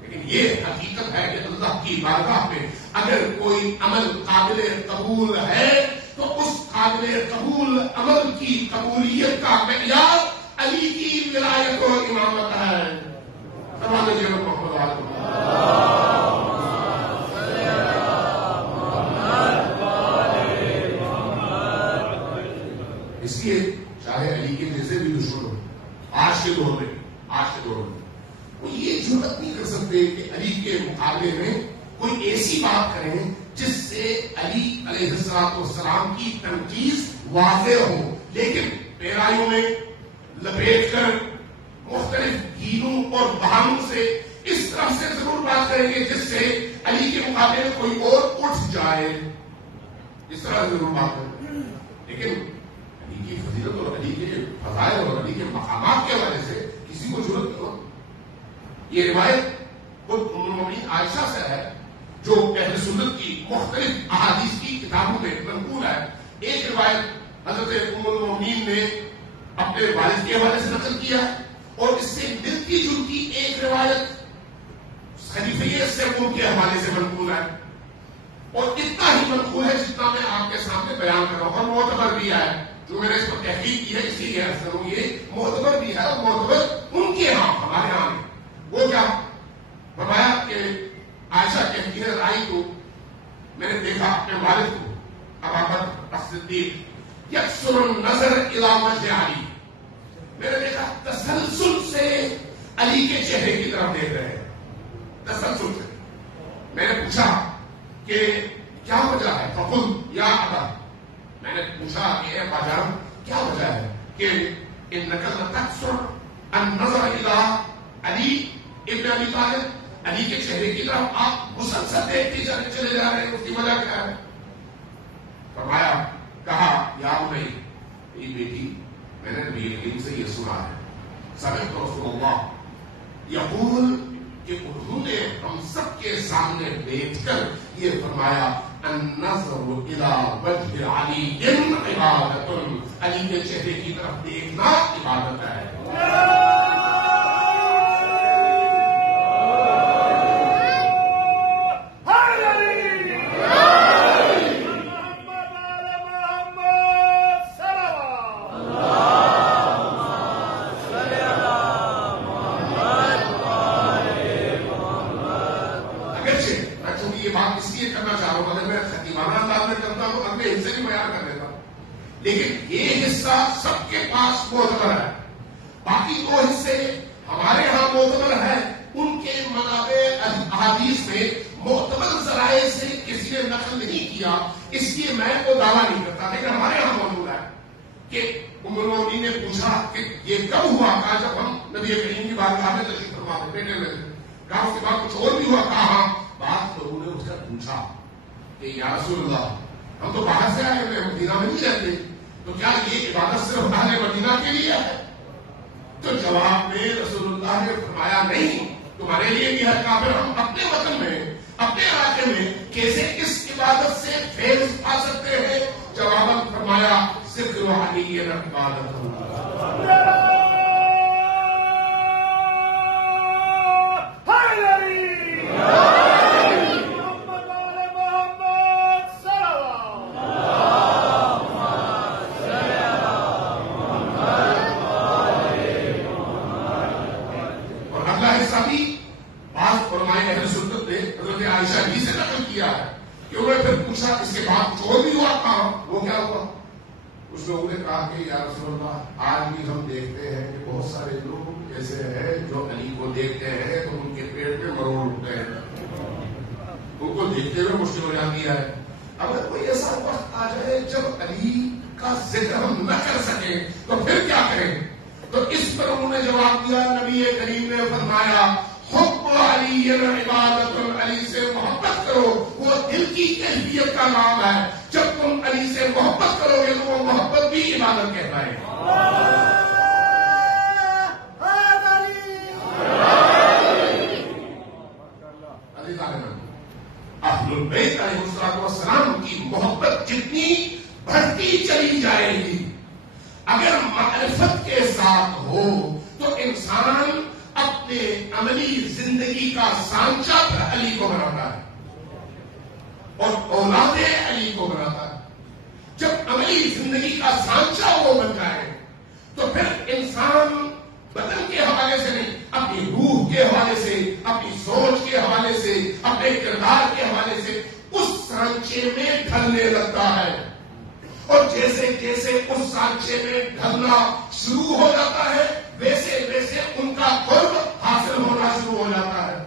لیکن یہ حقیقت ہے کہ اللہ کی بارگاہ میں اگر کوئی عمل قابل قبول ہے تو اس قابل قبول عمل کی قبولیت کا معیار علی کی ولایت و امامت ہے. تمام جی محمد علیہ اس لیے چاہے علی کے جیسے بھی دشمن ہو آج کے دور میں وہ یہ جرأت نہیں کر سکتے کہ علی کے مقابلے میں کوئی ایسی بات کریں جس سے علی علیہ السلام کی تنقید واضح ہو، لیکن پیرایوں میں لپیٹ کر مختلف گینوں اور بہانوں سے اس طرح سے ضرور بات کریں گے جس سے علی کے مقابلے میں کوئی اور اٹھ جائے. اس طرح ضرور بات کریں، لیکن علی کی فضیلت اور علی کے فضائل اور علی کے مقامات کے حوالے سے کسی کو ضرورت نہیں ہو. یہ روایت خود ام المؤمنین عائشہ سے ہے جو اہل سنت کی مختلف احادیث کی کتابوں میں منقول ہے. ایک روایت حضرت ام المؤمنین نے اپنے والد کے حوالے سے نقل کیا اور اس سے ملتی جلتی ایک روایت خلیفہ سیکوم کے حوالے سے منقول ہے، اور اتنا ہی منقول ہے جتنا میں آپ کے سامنے بیان کر رہا ہوں، اور معتبر بھی ہے. جو میں نے اس پر تحقیق کی ہے اس لیے عرض کروں یہ معتبر بھی ہے، اور معتبر ان کے ہاں ہمارے ہاں نہیں. وہ کیا فرمایا کہ عائشہ کہتی ہے رائی کو میں نے دیکھا اپنے والد کو ابابکر الصدیق یکسر النظر الی وجه علی، میں نے دیکھا تسلسل سے علی کے چہرے کی طرف دیکھ رہے ہیں، تسلسل سے. میں نے پوچھا کہ کیا وجہ ہے؟ فقل یا ابا، میں نے پوچھا کہ اے باجان کیا وجہ ہے کہ انک لتکسر النظر الی علی ابن ابی طالب، علی کے چہرے کی طرف آپ مسلسل دیکھتے چلے جا رہے ہیں، اس کی وجہ کیا ہے؟ فرمایا کہا یا بنی بیٹی میں نے نبی کریم سے یہ سنا ہے، سمعت رسول اللہ یقول کہ انہوں نے ہم سب کے سامنے بیٹھ کر یہ فرمایا النظر الی وجه علی عبادت، علی کے چہرے کی طرف دیکھنا عبادت ہے. لیکن یہ حصہ سب کے پاس معتبر ہے، باقی دو حصے ہمارے ہاں معتبر ہے. ان کے منابع احادیث میں معتبر ذرائع سے کسی نے نقل نہیں کیا، اس لیے میں وہ دعویٰ نہیں کرتا. لیکن ہمارے ہاں موجود ہے کہ ام المؤمنین نے پوچھا کہ یہ کب ہوا؟ کہا جب ہم نبی کریم کی بارگاہ میں تشریف فرما تھے بیٹے میں تھے. کہا اس کے بعد کچھ اور بھی ہوا؟ کہا بات لوگوں نے اس کا پوچھا کہ یا رسول اللہ ہم تو باہر سے آئے ہوئے مدینہ میں نہیں رہتے، تو کیا یہ عبادت صرف اہل مدینہ کے لیے ہے؟ تو جواب میں رسول اللہ نے فرمایا نہیں، تمہارے لیے بھی ہے. کافر ہم اپنے وطن میں اپنے علاقے میں کیسے اس عبادت سے فیض پا سکتے ہیں؟ جواباً فرمایا ذکر علی عبادت. اس کے بعد کچھ اور بھی ہوا. کہا وہ کیا ہوا؟ اس لوگوں نے کہا کہ یا رسول اللہ آج بھی ہم دیکھتے ہیں کہ بہت سارے لوگ ایسے ہیں جو علی کو دیکھتے ہیں تو ان کے پیٹ میں مروڑ اٹھتے ہیں، ان کو دیکھتے ہوئے مشکل ہو جاتی ہے. اگر کوئی ایسا وقت آ جائے جب علی کا ذکر ہم نہ کر سکیں تو پھر کیا کریں؟ تو اس پر انہوں نے جواب دیا، نبی کریم نے فرمایا حب علی عبادت، علی سے محبت کرو، وہ دل کی کیفیت کا نام ہے. جب تم علی سے محبت کرو گے تو وہ محبت بھی عبادت کہتا ہے. اہل البیت علیہ السلام کی محبت جتنی بڑھتی چلی جائے گی، اگر معرفت کے ساتھ ہو انسان اپنے عملی زندگی کا سانچہ پر علی کو بناتا ہے اور اولاد علی کو بناتا ہے. جب عملی زندگی کا سانچہ وہ بن جائے تو پھر انسان بدن کے حوالے سے نہیں، اپنی روح کے حوالے سے، اپنی سوچ کے حوالے سے، اپنے کردار کے حوالے سے اس سانچے میں ڈھلنے لگتا ہے. اور جیسے جیسے اس سانچے میں ڈھلنا شروع ہو جاتا ہے ویسے ویسے ان کا قرب حاصل ہونا شروع ہو جاتا ہے.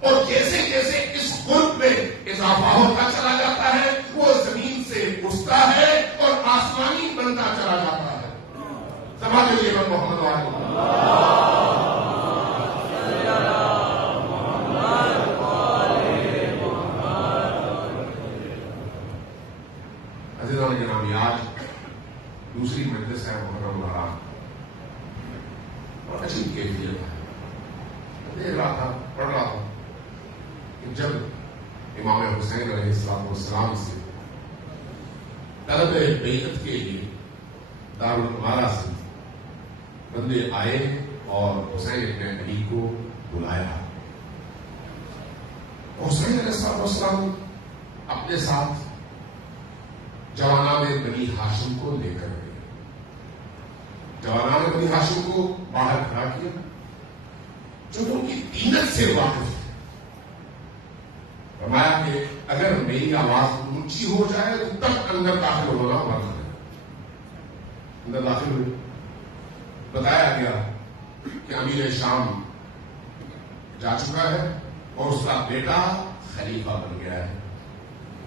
اور جیسے جیسے اس قرب میں اضافہ ہوتا چلا جاتا ہے وہ زمین سے اٹھتا ہے اور آسمانی بنتا چلا جاتا ہے. سماج جیون محمد عزیزان گرامی، آج دوسری مجلس ہے محرم الحرام اور عجیب کیفیت ہے. دیکھ رہا تھا، پڑھ رہا تھا کہ جب امام حسین علیہ السلام سے طلب بیعت کے لیے دارالمنارہ سے بندے آئے اور حسین ابن علی کو بلایا. حسین علیہ السلام اپنے ساتھ جوانان بنی ہاشم کو لے کر گئے. جوانان بنی ہاشم کو باہر کھڑا کیا جو ان کی دینت سے واقف ہے. فرمایا کہ اگر میری آواز اونچی ہو جائے تو تب اندر داخل ہونا بند ہے. اندر داخل ہوئے. بتایا گیا کہ امیر شام جا چکا ہے اور اس کا بیٹا خلیفہ بن گیا ہے.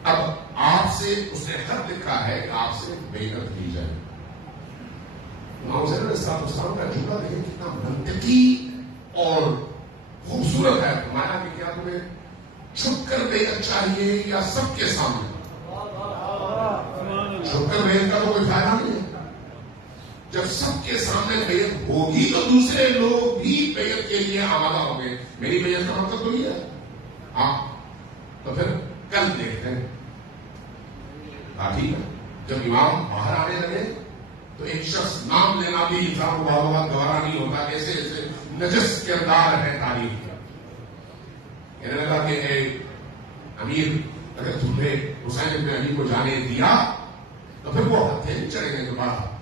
اب آپ سے اس نے خط لکھا ہے کہ آپ سے بیعت کی جائے. امام حسین علیہ السلام کا جملہ دیکھیں کتنا منطقی اور خوبصورت ہے. فرمایا کہ کیا تمہیں چھپ کر بیعت چاہیے یا سب کے سامنے؟ چھپ کر بیعت کا تو کوئی فائدہ نہیں ہے. جب سب کے سامنے بیعت ہوگی تو دوسرے لوگ بھی بیعت کے لیے آمادہ ہوں گے. میری بیعت کا مطلب تو نہیں ہے. ہاں تو پھر کل دیکھتے ہیں. ٹھیک ہے. جب امام باہر آنے لگے تو ایک شخص نام لینا بھی انسان کو بہت گوارا نہیں ہوتا. ایسے ایسے نجس کردار ہے تاریخ کا. کہنے لگا کہ اے امیر، اگر تم نے حسین ابن علی کو جانے دیا تو پھر وہ ہتھے نہیں چڑھیں گے دوبارہ.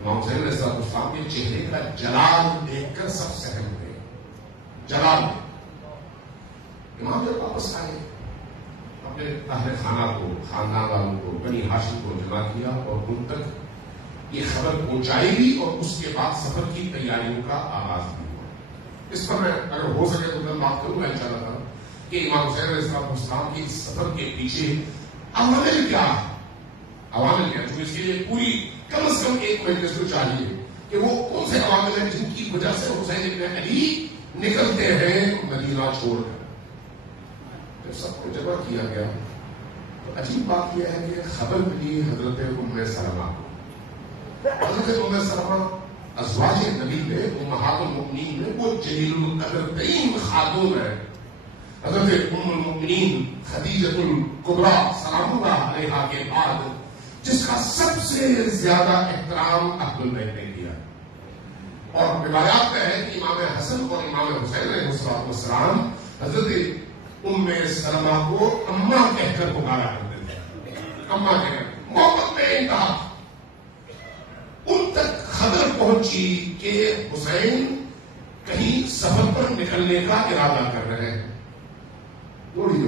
امام حسین علیہ السلام کے چہرے کا جلال دیکھ کر سب سہم ہوئے. جلال. امام جب واپس آئے اپنے اہل خانہ کو، خاندان والوں کو، بنی ہاشم کو جمع کیا اور ان تک یہ خبر پہنچائی بھی اور اس کے بعد سفر کی تیاریوں کا آغاز بھی ہوا. اس پر میں اگر ہو سکے تو کل بات کروں گا انشاءاللہ تعالیٰ کہ امام حسین علیہ السلام کی سفر کے پیچھے عوامل کیا ہے. عوامل کیا جو اس کے لیے پوری کم از کم ایک مجلس کو چاہیے کہ وہ کون سے عوامل ہیں جن کی وجہ سے حسین ابن علی نکلتے ہیں مدینہ چھوڑ کر. جب سب کو جمع کیا گیا تو عجیب بات یہ ہے کہ خبر ملی حضرت ام سلمہ کو. حضرت ام سلمہ ازواج نبی میں، امہات المؤمنین میں وہ جلیل القدر ترین خاتون ہے. حضرت ام المؤمنین خدیجۃ الکبریٰ سلام اللہ علیہا کے بعد جس کا سب سے زیادہ احترام اہل البیت نے کیا. اور روایات میں ہے کہ امام حسن اور امام حسین علیہ السلام حضرت ام سلمہ کو اماں کہہ کر پکارا کرتے تھے. اماں کہہ کر محبت میں انتہا. ان تک خبر پہنچی کہ حسین کہیں سفر پر نکلنے کا ارادہ کر رہے ہیں. دوڑی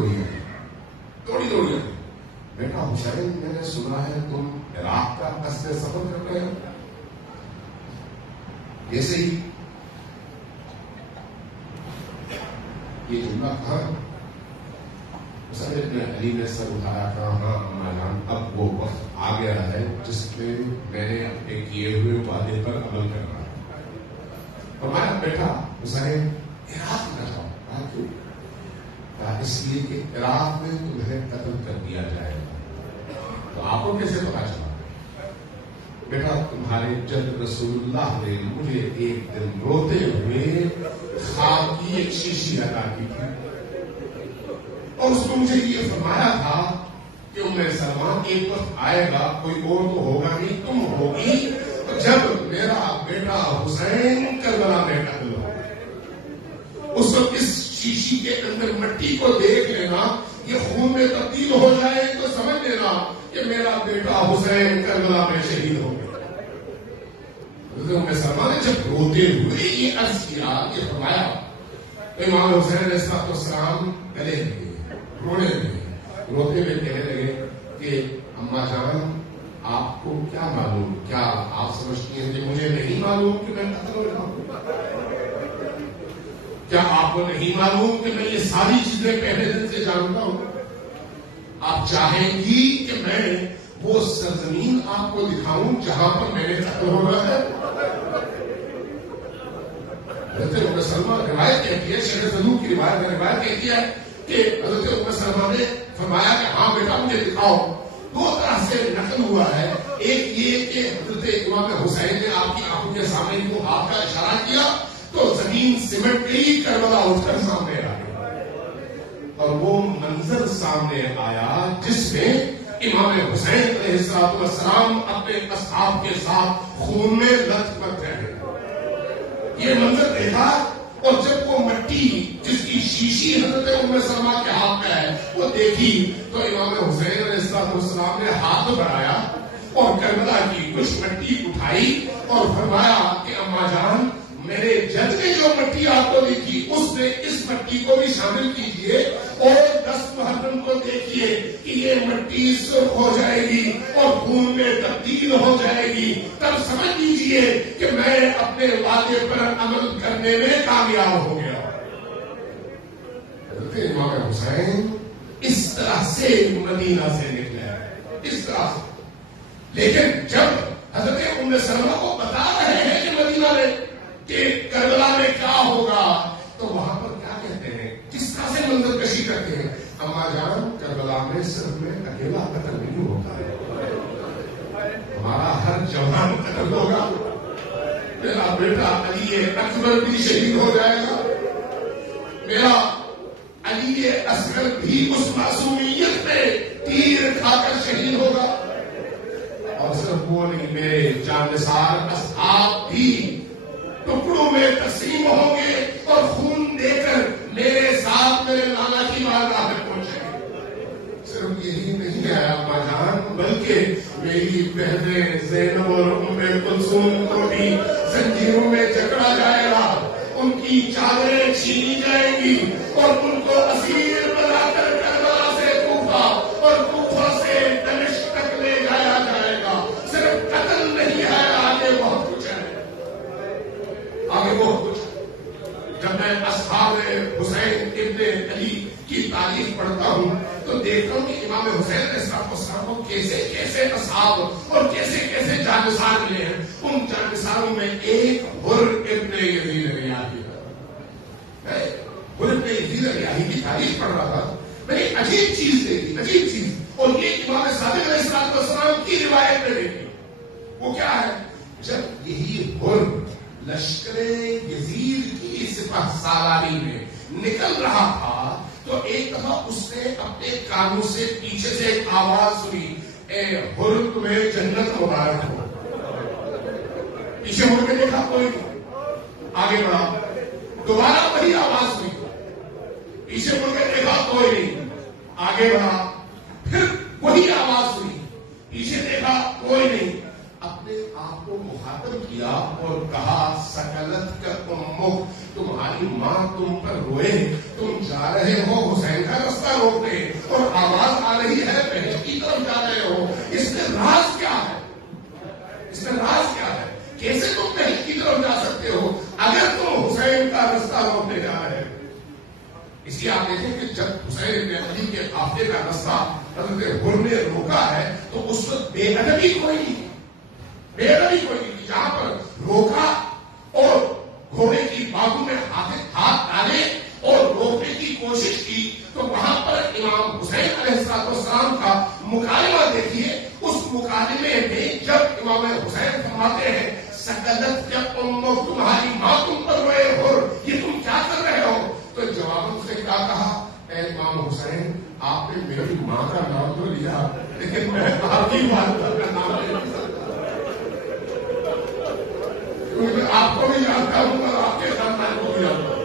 دوڑی بیٹا حسین، میں نے سنا ہے تم عراق کا قصد سفر کر رہے ہو. ایسے ہی یہ جملہ تھا. حسین ابن علی نے سر اٹھایا تھا. ہاں اما جان، اب وہ وقت آ گیا ہے جس میں میں نے اپنے کیے ہوئے وعدے پر عمل کرنا ہے. اور میں بیٹا حسین عراق میں جاؤ. کیوں؟ اس لیے کہ عراق میں تمہیں قتل کر دیا جائے گا. تو آپ کو کیسے پتا چلا؟ بیٹا تمہارے جد رسول اللہ نے مجھے ایک دن روتے ہوئے خواب کی ایک شیشی عطا کی تھی اور اس میں مجھے یہ فرمایا تھا کہ ام سلمہ ایک وقت آئے گا، کوئی اور تو ہوگا نہیں، تم ہوگی. جب میرا بیٹا حسین کربلا میں قتل ہو. اس وقت اس شیشی کے اندر مٹی کو دیکھ لینا، یہ خون میں تبدیل ہو جائے تو سمجھ لینا کہ میرا بیٹا حسین کربلا میں شہید ہو گیا. حضرت سلمہ نے جب روتے ہوئے یہ عرض کیا، یہ فرمایا، امام حسین علیہ السلام گلے لگے، رونے لگے، روتے ہوئے کہنے لگے کہ اماں جان آپ کو کیا معلوم، کیا آپ سمجھتی ہیں کہ مجھے نہیں معلوم کہ میں قتل ہو رہا ہوں؟ کیا آپ کو نہیں معلوم کہ میں یہ ساری چیزیں پہلے دن سے جانتا ہوں؟ آپ چاہیں گی کہ میں وہ سرزمین آپ کو دکھاؤں جہاں پر میں نے قتل ہو رہا ہے؟ حضرت ام سلمہ روایت کہتی ہے، شیخ صدوق کی روایت کہتی ہے کہ حضرت ام سلمہ نے فرمایا کہ ہاں بیٹا مجھے دکھاؤ. دو طرح سے نقل ہوا ہے، ایک یہ کہ حضرت امام حسین نے آپ کی آنکھوں کے سامنے کو ہاتھ کا اشارہ کیا تو زمین سمٹ گئی، کربلا اٹھ کر سامنے آ گیا، اور وہ منظر سامنے آیا جس میں امام حسین علیہ السلام اپنے اصحاب کے ساتھ خون میں لت پت رہے. یہ منظر دیکھا، اور جب وہ مٹی جس کی شیشی حضرت ام سلمہ کے ہاتھ میں ہے وہ دیکھی تو امام حسین علیہ السلام نے ہاتھ بڑھایا اور کربلا کی کچھ مٹی اٹھائی اور فرمایا کہ اماں جان میرے جج نے جو مٹی آپ کو دیکھی اس میں اس مٹی کو بھی شامل کیجئے اور 10 محرم کو دیکھیے کہ یہ مٹی سرخ ہو جائے گی اور خون میں تبدیل ہو جائے گی، تب سمجھ لیجئے کہ میں اپنے وعدے پر عمل کرنے میں کامیاب ہو گیا. حضرت امام حسین اس طرح سے مدینہ سے نکلے، اس طرح سے. لیکن جب حضرت ام سلمہ کو بتا رہے ہیں کہ مدینہ میں کہ کربلا میں کیا ہوگا تو وہاں پر کیا کہتے ہیں، کس طرح سے منظر کشی کرتے ہیں؟ اماں جان کربلا میں صرف میں اکیلا قتل نہیں ہوتا ہے، ہمارا ہر جوان قتل ہوگا، میرا بیٹا علی اکبر بھی شہید ہو جائے گا، میرا علی اصغر بھی اس معصومیت میں تیر کھا کر شہید ہوگا. اور صرف وہ نہیں، میرے جانثار اصحاب بھی ٹکڑوں میں تقسیم ہوں گے اور خون دے کر میرے ساتھ میرے نانا کی بارگاہ میں پہنچیں گے. صرف یہی نہیں ہے اماں جان، بلکہ میری بہنیں زینب اور ام کلثوم کو بھی زنجیروں میں جکڑا جائے گا، ان کی چادریں چھینی جائیں گی اور ان کو اسیر بنا کر کربلا سے کوفہ اور کوفہ سے دمشق تک لے جایا جائے گا. صرف قتل نہیں ہے، آگے بہت کچھ ہے، آگے بہت کچھ. جب میں اصحاب حسین ابن علی کی تاریخ پڑھتا ہوں تو دیکھتا ہوں کہ امام حسین علیہ السلام کو کیسے کیسے اصحاب اور کیسے کیسے جانثار ملے ہیں. ان جانثاروں میں ایک حر ابن یزید ریاحی ہے. حر ابن یزید ریاحی کی تاریخ پڑھ رہا تھا، میں نے عجیب چیز دیکھی، عجیب چیز، اور یہ امام صادق علیہ السلام کی روایت میں دیکھی. وہ کیا ہے؟ جب یہی حر لشکر یزید کی سپہ سالاری میں نکل رہا تھا تو ایک دفعہ اس نے اپنے کانوں سے پیچھے سے ایک آواز سنی، اے حر تمہیں جنت مبارک ہو. پیچھے مڑ کے دیکھا کوئی نہیں، آگے بڑھا، دوبارہ وہی آواز سنی، پیچھے مڑ کے دیکھا کوئی نہیں، آگے بڑھا، پھر وہی آواز سنی، پیچھے دیکھا کوئی نہیں. اپنے آپ کو مخاطب کیا اور کہا سکلت کا امک، تمہاری ماں تم پر روئے، تم جا رہے ہو حسین کا رستہ روکنے اور آواز آ رہی ہے بہشت کی طرف جا رہے ہو. اس میں راز کیا ہے؟ اس میں راز کیا ہے؟ کیسے تم بہشت کی طرف جا سکتے ہو اگر تم حسین کا رستہ روکنے جا رہے ہو؟ اس لیے آپ دیکھیں کہ جب حسین بن علی کے قافلے کا رستہ حضرت حر نے روکا ہے تو اس وقت بے ادبی کوئی نہیں، بے ادبی کوئی نہیں. جہاں پر روکا اور گھوڑے کی بازو میں ہاتھ ڈالے اور روکنے کی کوشش کی تو وہاں پر امام حسین علیہ السلام کا مکالمہ دیکھیے. اس مکالمے میں جب امام حسین فرماتے ہیں سکلت کا امک، تمہاری ماں تم پر روئے، حر یہ تم کیا کر رہے ہو، تو جواب سے کیا کہا، اے امام حسین آپ نے میری ماں کا نام تو لیا لیکن میں آپ کی والدہ کا نام نہیں لے سکتا. آپ کو بھی جانتا ہوں اور آپ کے خاندان کو بھی جانتا ہوں،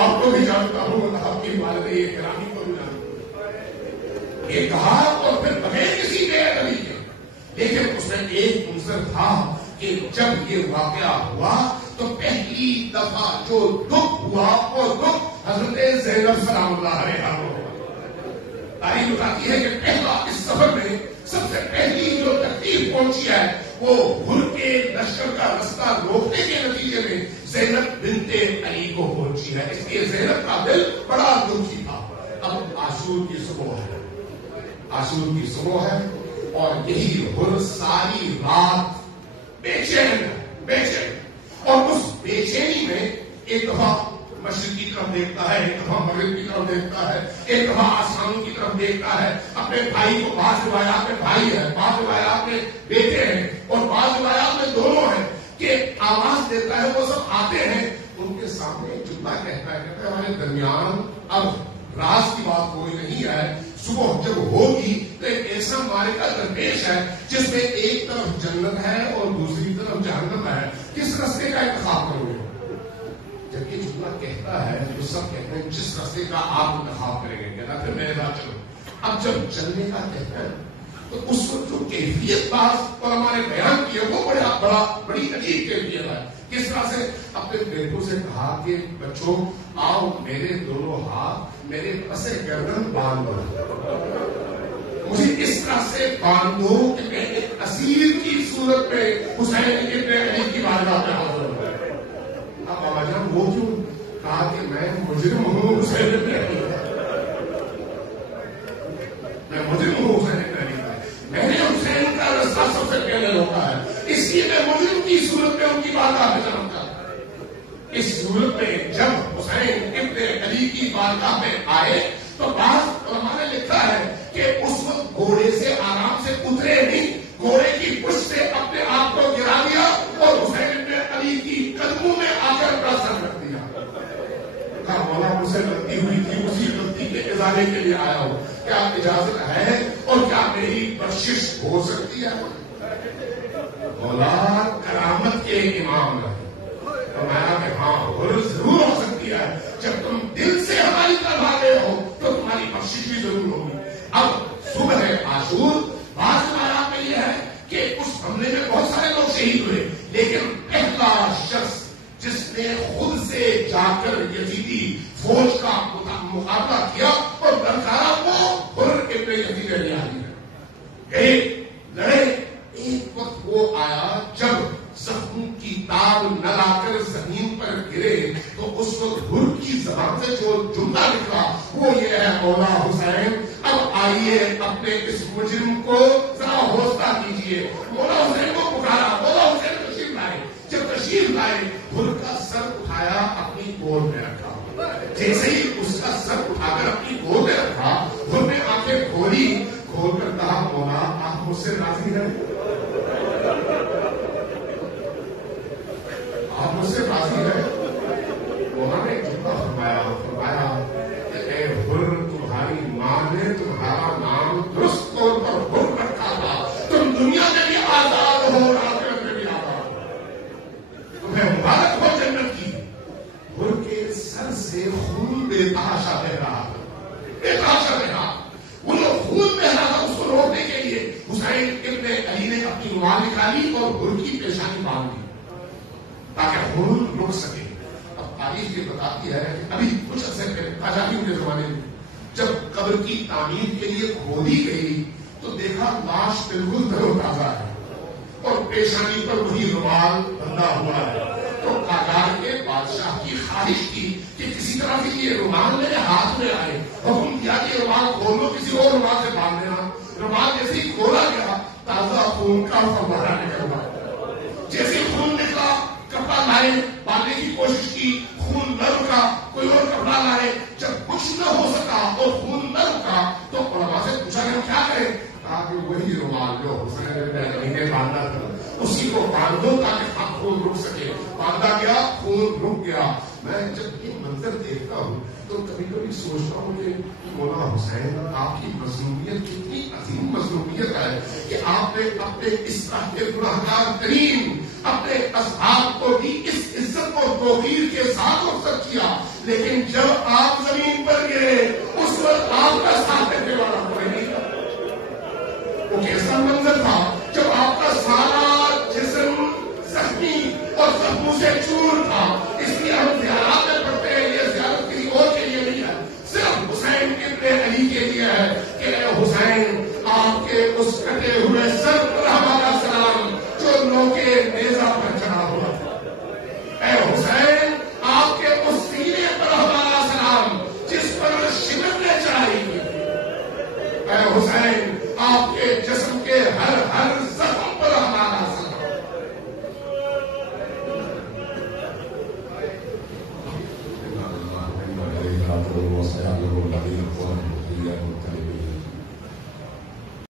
آپ کو بھی جانتا ہوں اور آپ کی والدہ کرام کو بھی جانتا ہوں. یہ کہا اور پھر بغیر کسی بے ادبی کے، لیکن اس میں ایک عنصر تھا کہ جب یہ واقعہ ہوا تو پہلی دفعہ جو دکھ ہوا وہ دکھ حضرت زینب سلام اللہ علیہا کو. تاریخ بتاتی ہے کہ پہلا اس سفر میں سب سے پہلی جو تکلیف پہنچی ہے وہ ہر کے لشکر کا رستہ روکنے کے نتیجے میں زینب بنت علی کو پہنچی ہے. اس لیے زینب کا دل بڑا دکھی تھا. اب عاشور کی صبح ہے، عاشور کی صبح ہے اور یہی ہر ساری رات بے چین اور اس بے چینی میں ایک دفعہ مشرق کی طرف دیکھتا ہے، ایک دفعہ مغرب کی طرف دیکھتا ہے، ایک دفعہ آسمانوں کی طرف دیکھتا ہے. اپنے بھائی کو، بعض روایات میں بھائی ہے، بعض روایات میں بیٹے ہیں اور بعض روایات میں دونوں ہیں، کہ آواز دیتا ہے. وہ سب آتے ہیں، ان کے سامنے جملہ کہتا ہے ہمارے درمیان اب راز کی بات کوئی نہیں ہے. صبح جب ہوگی تو ایک ایسا معرکہ درپیش ہے جس میں ایک طرف جنت ہے اور دوسری طرف جہنم ہے، کس رستے کا انتخاب کرو گے؟ جب یہ جملہ کہتا ہے تو سب کہتے ہیں جس رستے کا آپ انتخاب کریں گے. کہتا پھر میرے ساتھ چلو. اب جب چلنے کا کہتا ہے تو اس وقت جو کیفیت بات اور ہمارے بیان کی ہے وہ بڑی عجیب کیفیت ہے. کس طرح سے اپنے بیٹوں سے کہا کہ بچوں آؤ میرے دونوں ہاتھ میرے پسے گردن باندھ دو، مجھے اس طرح سے باندھو کہ میں ایک اسیر کی صورت میں حسین ابن علی کی بارگاہ میں حاضر ہوں. اب بابا جان وہ کیوں؟ کہا کہ میں مجرم ہوں حسین ابن علی، میں مجرم ہوں حسین ابن علی کا، میں نے حسین کا رستہ سب سے پہلے روکا ہے، اس لیے میں مجرم کی صورت میں ان کی بارگاہ میں چلتا. اس صورت میں جب حسین ابن علی کی بارگاہ میں آئے تو بعض علماء نے لکھا ہے کہ اس وقت گھوڑے سے آرام سے اترے نہیں، گھوڑے کی پشت سے اپنے آپ کو گرا دیا اور حسین ابن علی کی قدموں میں آ کر اپنا سر رکھ دیا. کہا مولا مجھ سے غلطی ہوئی تھی، اسی غلطی کے ازالے کے لیے آیا ہوں، کیا اجازت ہے اور کیا میری بخشش ہو سکتی ہے؟ مولا کرامت کے امام ہے، فرمایا کہ ہاں ضرور ہو سکتی ہے، جب تم دل سے ہماری طرف آ گئے ہو تو تمہاری بخشش بھی ضرور ہوگی. اب صبح عاشور، بعض روایات میں یہ ہے کہ اس حملے میں بہت سارے لوگ شہید ہوئے، لیکن پہلا شخص جس نے خود سے جا کر یزیدی فوج کا مقابلہ کیا اور درکارا وہ حر ابن یزید ریاحی ہے. گئے لڑے، ایک وقت وہ آیا جب زخم کی تاب نہ لا کر زمین پر گرے تو اس وقت حر کی زبان سے جو جملہ نکلا وہ یہ ہے مولا حسین اب آئیے اپنے اس مجرم کو ذرا حوصلہ کیجیے. مولا حسین کو پکارا، مولا حسین تشریف لائے. جب تشریف لائے حر کا سر اٹھایا اپنی گود میں رکھا. جیسے ہی اس کا سر اٹھا کر اپنی گود میں رکھا حر نے آنکھیں کھولی، کھول کر کہا مولا آپ مجھ سے راضی ہیں؟ آپ مجھ سے راضی ہے؟ مولا نے جملہ فرمایا کہ اے حر تمہاری ماں نے تمہارا نام درست طور پر حر رکھا تھا، تم دنیا میں بھی آزاد ہو آخرت میں بھی آزاد ہو، تمہیں مبارک ہو جنت کی. حر کے سر سے خون بے تحاشا بہ رہا تھا، بے تحاشا بہ رہا. وہ لوگ خون بہ رہا تھا، اس کو روکنے کے لیے حسین ابن علی نے اپنی رومال نکالی اور حر کی پیشانی باندھ دی تاکہ حر رک سکے. اب تاریخ یہ بتاتی ہے کہ ابھی کچھ عرصے پہلے آزادیوں کے زمانے میں جب قبر کی تعمیر کے لیے کھودی گئی تو دیکھا لاش بالکل تر و تازہ ہے اور پیشانی پر وہی رومال بندھا ہوا ہے. تو قاجار کے بادشاہ کی خواہش کی کہ کسی طرح سے یہ رومال میرے ہاتھ میں آئے. حکم دیا کہ رومال کھولو، کسی اور رومال سے باندھ دینا. رومال جیسے ہی کھولا گیا تازہ خون کا فوارہ نکلا. جیسے خون نکلا کپڑا لائے، باندھنے کی کوشش کی، خون نہ رکا، کوئی اور کپڑا لائے. جب کچھ نہ ہو سکا اور خون نہ رکا تو علماء سے پوچھا کہ کیا کریں؟ کہا کہ وہی رومال جو حسین ابن علی نے باندھا تھا اسی کو باندھو تاکہ خون رک سکے. باندھا گیا، خون رک گیا. میں جب یہ منظر دیکھتا ہوں تو کبھی کبھی سوچتا ہوں کہ مولا حسین آپ کی مظلومیت کتنی عظیم مظلومیت ہے کہ آپ نے اپنے اس طرح کے گناہگار ترین، اپنے اصحاب کو بھی اس عزت اور توقیر کے ساتھ رخصت کیا، لیکن جب آپ زمین پر گرے اس وقت آپ کا ساتھ دینے والا کوئی نہیں تھا۔ وہ کیسا منظر تھا؟